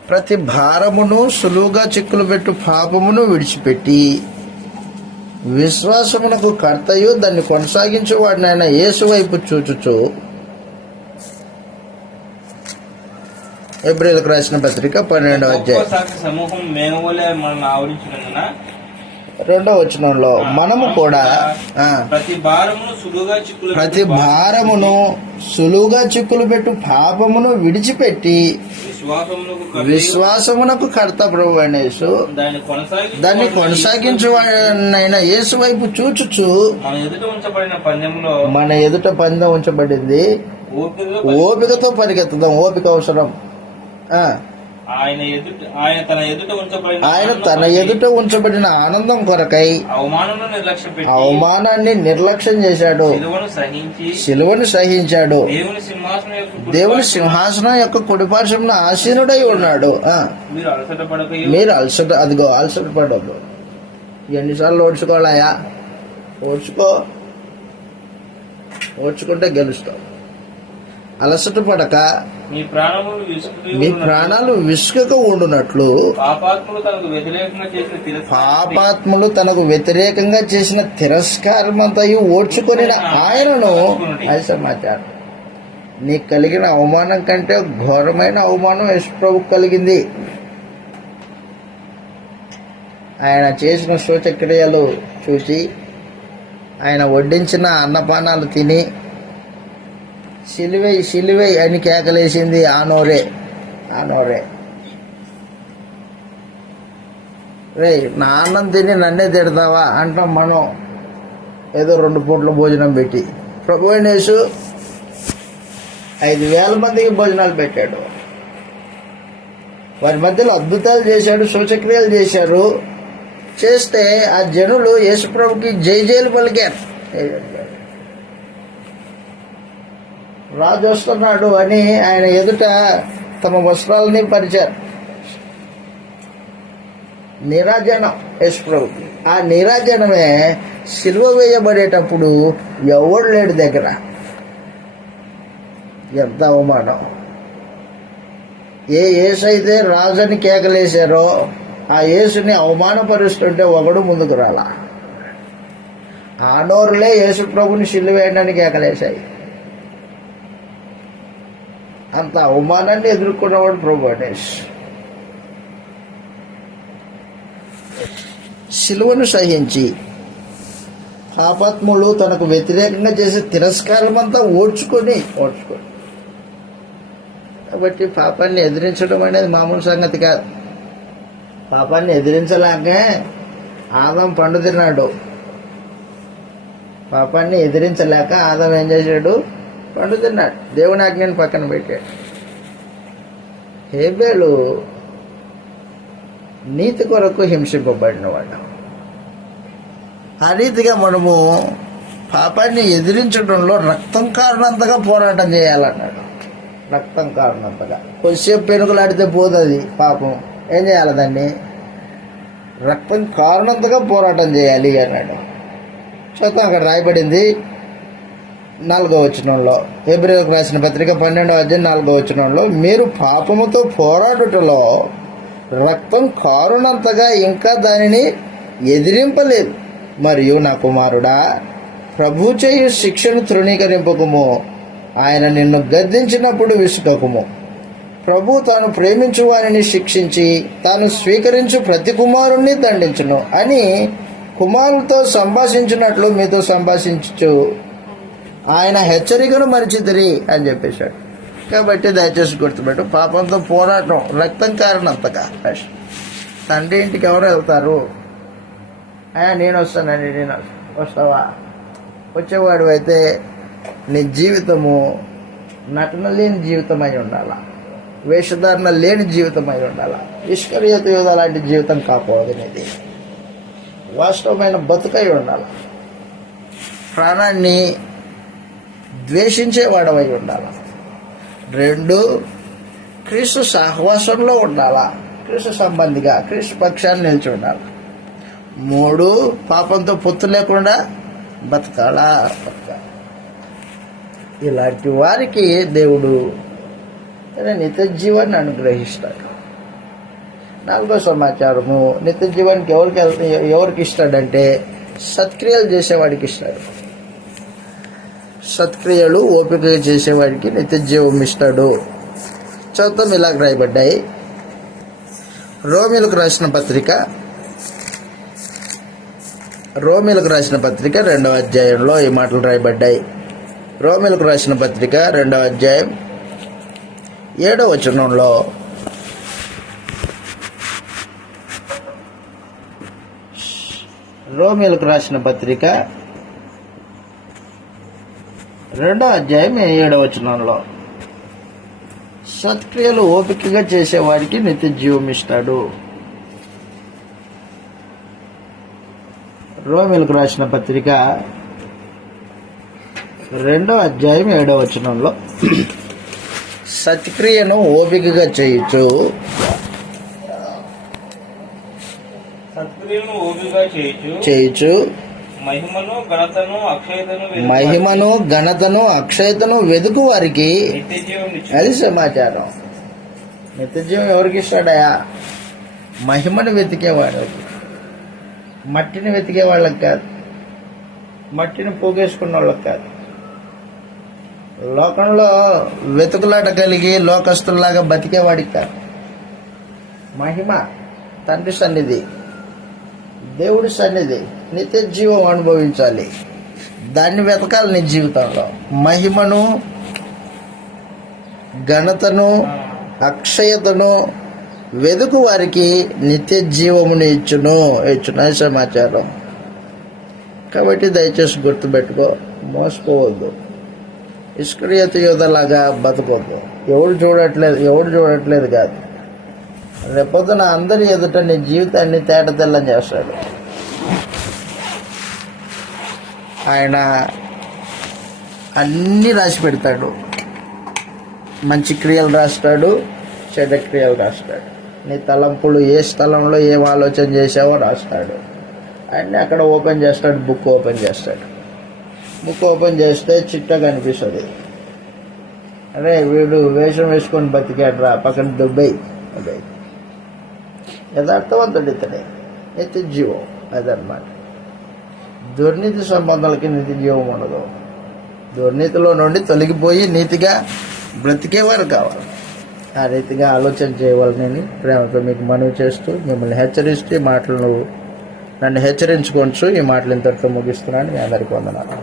ప్రతి భారమును సులువుగా చిక్కులు పెట్టు పాపమును విడిచిపెట్టి విశ్వాసమునకు కర్తయు దాన్ని కొనసాగించేవాడినైన యేసు వైపు చూచుచు. హెబ్రీయులకు రాసిన పత్రిక 12వ అధ్యాయం సమూహం మేఘములే మనల్ని ఆవరించినందున 2వ వచనంలో మనము కూడా ప్రతి భారమును సులువుగా చిక్కులు పెట్టు పాపమును విడిచిపెట్టి విశ్వాసమునకు కర్త ప్రభు అయిన యేసు దాన్ని కొనసాగించువాడైన యేసు వైపు చూచుచు. మన ఎదుట పందెం ఉంచబడింది, ఓపికతో పరిగెత్తుదాం. ఓపిక అవసరం. ఆయన తన ఎదుట ఉంచబడిన ఆనందం కొరకై అవమానాన్ని నిర్లక్ష్యం చేశాడు, శిలువను సహించాడు, దేవుని సింహాసనం యొక్క కుడిపార్శ్వమున ఆసీనుడై ఉన్నాడు. మీరు అలసట పడద్దు. ఎన్నిసార్లు ఓడ్చుకోవాలయా? ఓడ్చుకుంటే గెలుస్తావు. అలసట పడక మీ ప్రాణాలు విసుకక ఉండునట్లు పాపాత్ములు తనకు వ్యతిరేకంగా చేసిన తిరస్కారమంతయు ఓడ్చుకొని ఆయనను అది సమాచారం. నీకు కలిగిన అవమానం కంటే ఘోరమైన అవమానం యేసుప్రభుకు కలిగింది. ఆయన చేసిన సూచక్రియలు చూసి, ఆయన వడ్డించిన అన్నపానాలు తిని సిలువై సిలువై అని కేకలేసింది ఆ నోరే. రే, నా అన్నం తిని నన్నే తిడతావా అంటాం మనం, ఏదో 2 పూట్ల భోజనం పెట్టి. ప్రభు అయిన యేసు 5,000 మందికి భోజనాలు పెట్టాడు. వారి మధ్యలో అద్భుతాలు చేశాడు, సూచక్రియలు చేశారు. చేస్తే ఆ జనులు యేసుప్రభుకి జైలు పలికారు. రాజు వస్తున్నాడు అని ఆయన ఎదుట తమ వస్త్రాలని పరిచారు. నీరాజనం యేసుప్రభుకి. ఆ నీరాజనమే సిలువ వేయబడేటప్పుడు ఎవడు లేడు దగ్గర. ఎంత అవమానం! ఏ యేసైతే రాజుని కేకలేశారో ఆ యేసుని అవమానపరుస్తుంటే ఒకడు ముందుకు రాలా. ఆ నోరులే యేసుప్రభుని సిలువ వేయడానికి కేకలేశాయి. అంత అవమానాన్ని ఎదుర్కొన్నవాడు ప్రభు గణేష్. సిలువను సహించి పాపాత్ములు తనకు వ్యతిరేకంగా చేసే తిరస్కారం అంతా ఓడ్చుకొని కాబట్టి పాపాన్ని ఎదిరించడం అనేది మామూలు సంగతి కాదు. పాపాన్ని ఎదిరించలాగే ఆదాం పండు తిన్నాడు. పాపాన్ని ఎదిరించలేక ఆదాం ఏం చేశాడు? పండు తిన్నాడు. దేవుని ఆజ్ఞని పక్కన పెట్టాడు. హేబేలు నీతి కొరకు హింసింపబడిన వాడు. ఆ రీతిగా మనము పాపాన్ని ఎదిరించడంలో రక్తం కారణంతగా పోరాటం చేయాలన్నాడు. రక్తం కారణంతగా. కొద్దిసేపు పెనుగులాడితే పోతుంది పాపం. ఏం చేయాలి? దాన్ని రక్తం కారణంతగా పోరాటం చేయాలి అన్నాడు. చూద్దాం, అక్కడ రాయబడింది 4వ వచనంలో, హెబ్రీయులకు రాసిన పత్రిక 12వ అధ్యాయం 4వ వచనంలో, మీరు పాపముతో పోరాడుటలో రక్తం కారునంతగా ఇంకా దానిని ఎదిరింపలేదు. మరియు నా కుమారుడా, ప్రభు చేయు శిక్షను తృణీకరింపకము, ఆయన నిన్ను గద్దించినప్పుడు విసుకకుము. ప్రభు తాను ప్రేమించు వారిని శిక్షించి తాను స్వీకరించు ప్రతి కుమారుణ్ణి దండించును అని కుమారులతో సంభాషించినట్లు మీతో సంభాషించు ఆయన హెచ్చరికను మరిచితిరి అని చెప్పేశాడు. కాబట్టి దయచేసి గుర్తుపెట్టు, పాపంతో పోరాటం రక్తం కారణంతగా. తండ్రి ఇంటికి ఎవరు వెళ్తారు? నేను వస్తానండి. నేను వస్తావా? వచ్చేవాడు అయితే నీ జీవితము నటన లేని జీవితం అయి ఉండాలా, వేషధారణ లేని జీవితం అయి ఉండాలా. ఇష్కరియోతు యూదా లాంటి జీవితం కాకూడదు. నీది వాస్తవమైన బతుకై ఉండాలి. ప్రాణాన్ని ద్వేషించేవాడవై ఉండాలి. 2, క్రీస్తు సహవాసంలో ఉండాలా, క్రీస్తు సంబంధిగా క్రీస్తు పక్షాన్ని నిలిచి ఉండాలి. 3, పాపంతో పొత్తు లేకుండా బతకాలా. ఇలాంటి వారికి దేవుడు నిత్య జీవాన్ని అనుగ్రహిస్తాడు. 4వ సమాచారము, నిత్య జీవానికి ఎవరికి ఇస్తాడంటే సత్క్రియలు చేసేవాడికి ఇస్తాడు. సత్క్రియలు ఓపిక చేసేవాడికి నిత్య జీవం ఇస్తాడు. చదువుతాం, ఇలాగ రాయబడ్డాయి. రోమీలకు రాసిన పత్రిక 2వ అధ్యాయంలో ఈ మాటలు రాయబడ్డాయి. రోమీలకు రాసిన పత్రిక 2వ అధ్యాయం 7వ వచనంలో, రోమీలకు రాసిన పత్రిక 2వ అధ్యాయం 7వ వచనంలో, సత్క్రియలు ఓపికగా చేసేవాడికి నిత్య జీవం ఇస్తాడు. రోమీలకు రాసిన పత్రిక 2వ అధ్యాయం 7వ వచనంలో, సత్క్రియను ఓపికగా చేయుచు మహిమను ఘనతను అక్షయతను వెదుకు వారికి అది సమాచారం. నిత్యజీవం ఎవరికి ఇస్తాడయా? మహిమను వెతికేవాడు. మట్టిని వెతికే వాళ్ళకి కాదు, మట్టిని పోగేసుకున్న వాళ్ళకి కాదు. లోకంలో వెతుకులాట కలిగి లోకస్తుల్లాగా బతికేవాడికి కాదు. మహిమ, తండ్రి సన్నిధి, దేవుడి సన్నిధి, నిత్య జీవం అనుభవించాలి. దాన్ని వెతకాలి నీ జీవితంలో. మహిమను ఘనతను అక్షయతను వెదుకు వారికి నిత్య జీవమును ఇచ్చును సమాచారం. కాబట్టి దయచేసి గుర్తుపెట్టుకో, మోసపోవద్దు. ఇస్కరియోతు యూదాలాగా బతకొద్దు. ఎవడు చూడట్లేదు కాదు. రేపొద్దున అందరి ఎదుట నీ జీవితాన్ని తేటతెల్లం చేస్తాడు. ఆయన అన్నీ రాసి పెడతాడు. మంచి క్రియలు రాస్తాడు, చెడ్డ క్రియలు రాస్తాడు. నీ తలంపులు ఏ స్థలంలో ఏం ఆలోచన చేసావో రాస్తాడు. అన్నీ అక్కడ ఓపెన్ చేస్తాడు. బుక్ ఓపెన్ చేస్తాడు. బుక్ ఓపెన్ చేస్తే చిట్టగా కనిపిస్తుంది. అరే వీడు వేషం వేసుకొని బతికాడు రా, పక్కన దుబ్బై. అదే యథార్థవంతుడు ఇతడే. నిత్య జీవం అదనమాట. దుర్నీతి సంబంధాలకి నిత్య జీవం ఉండదు. దుర్నీతిలో నుండి తొలగిపోయి నీతిగా బ్రతికేవారు కావాలి. ఆ రీతిగా ఆలోచన చేయవాలని ప్రేమతో మీకు మనవి చేస్తూ, మిమ్మల్ని హెచ్చరిస్తూ ఈ మాటలను నన్ను హెచ్చరించుకోవచ్చు. ఈ మాటలు ఇంతటితో ముగిస్తున్నాను. మీ అందరికీ వందనాలు.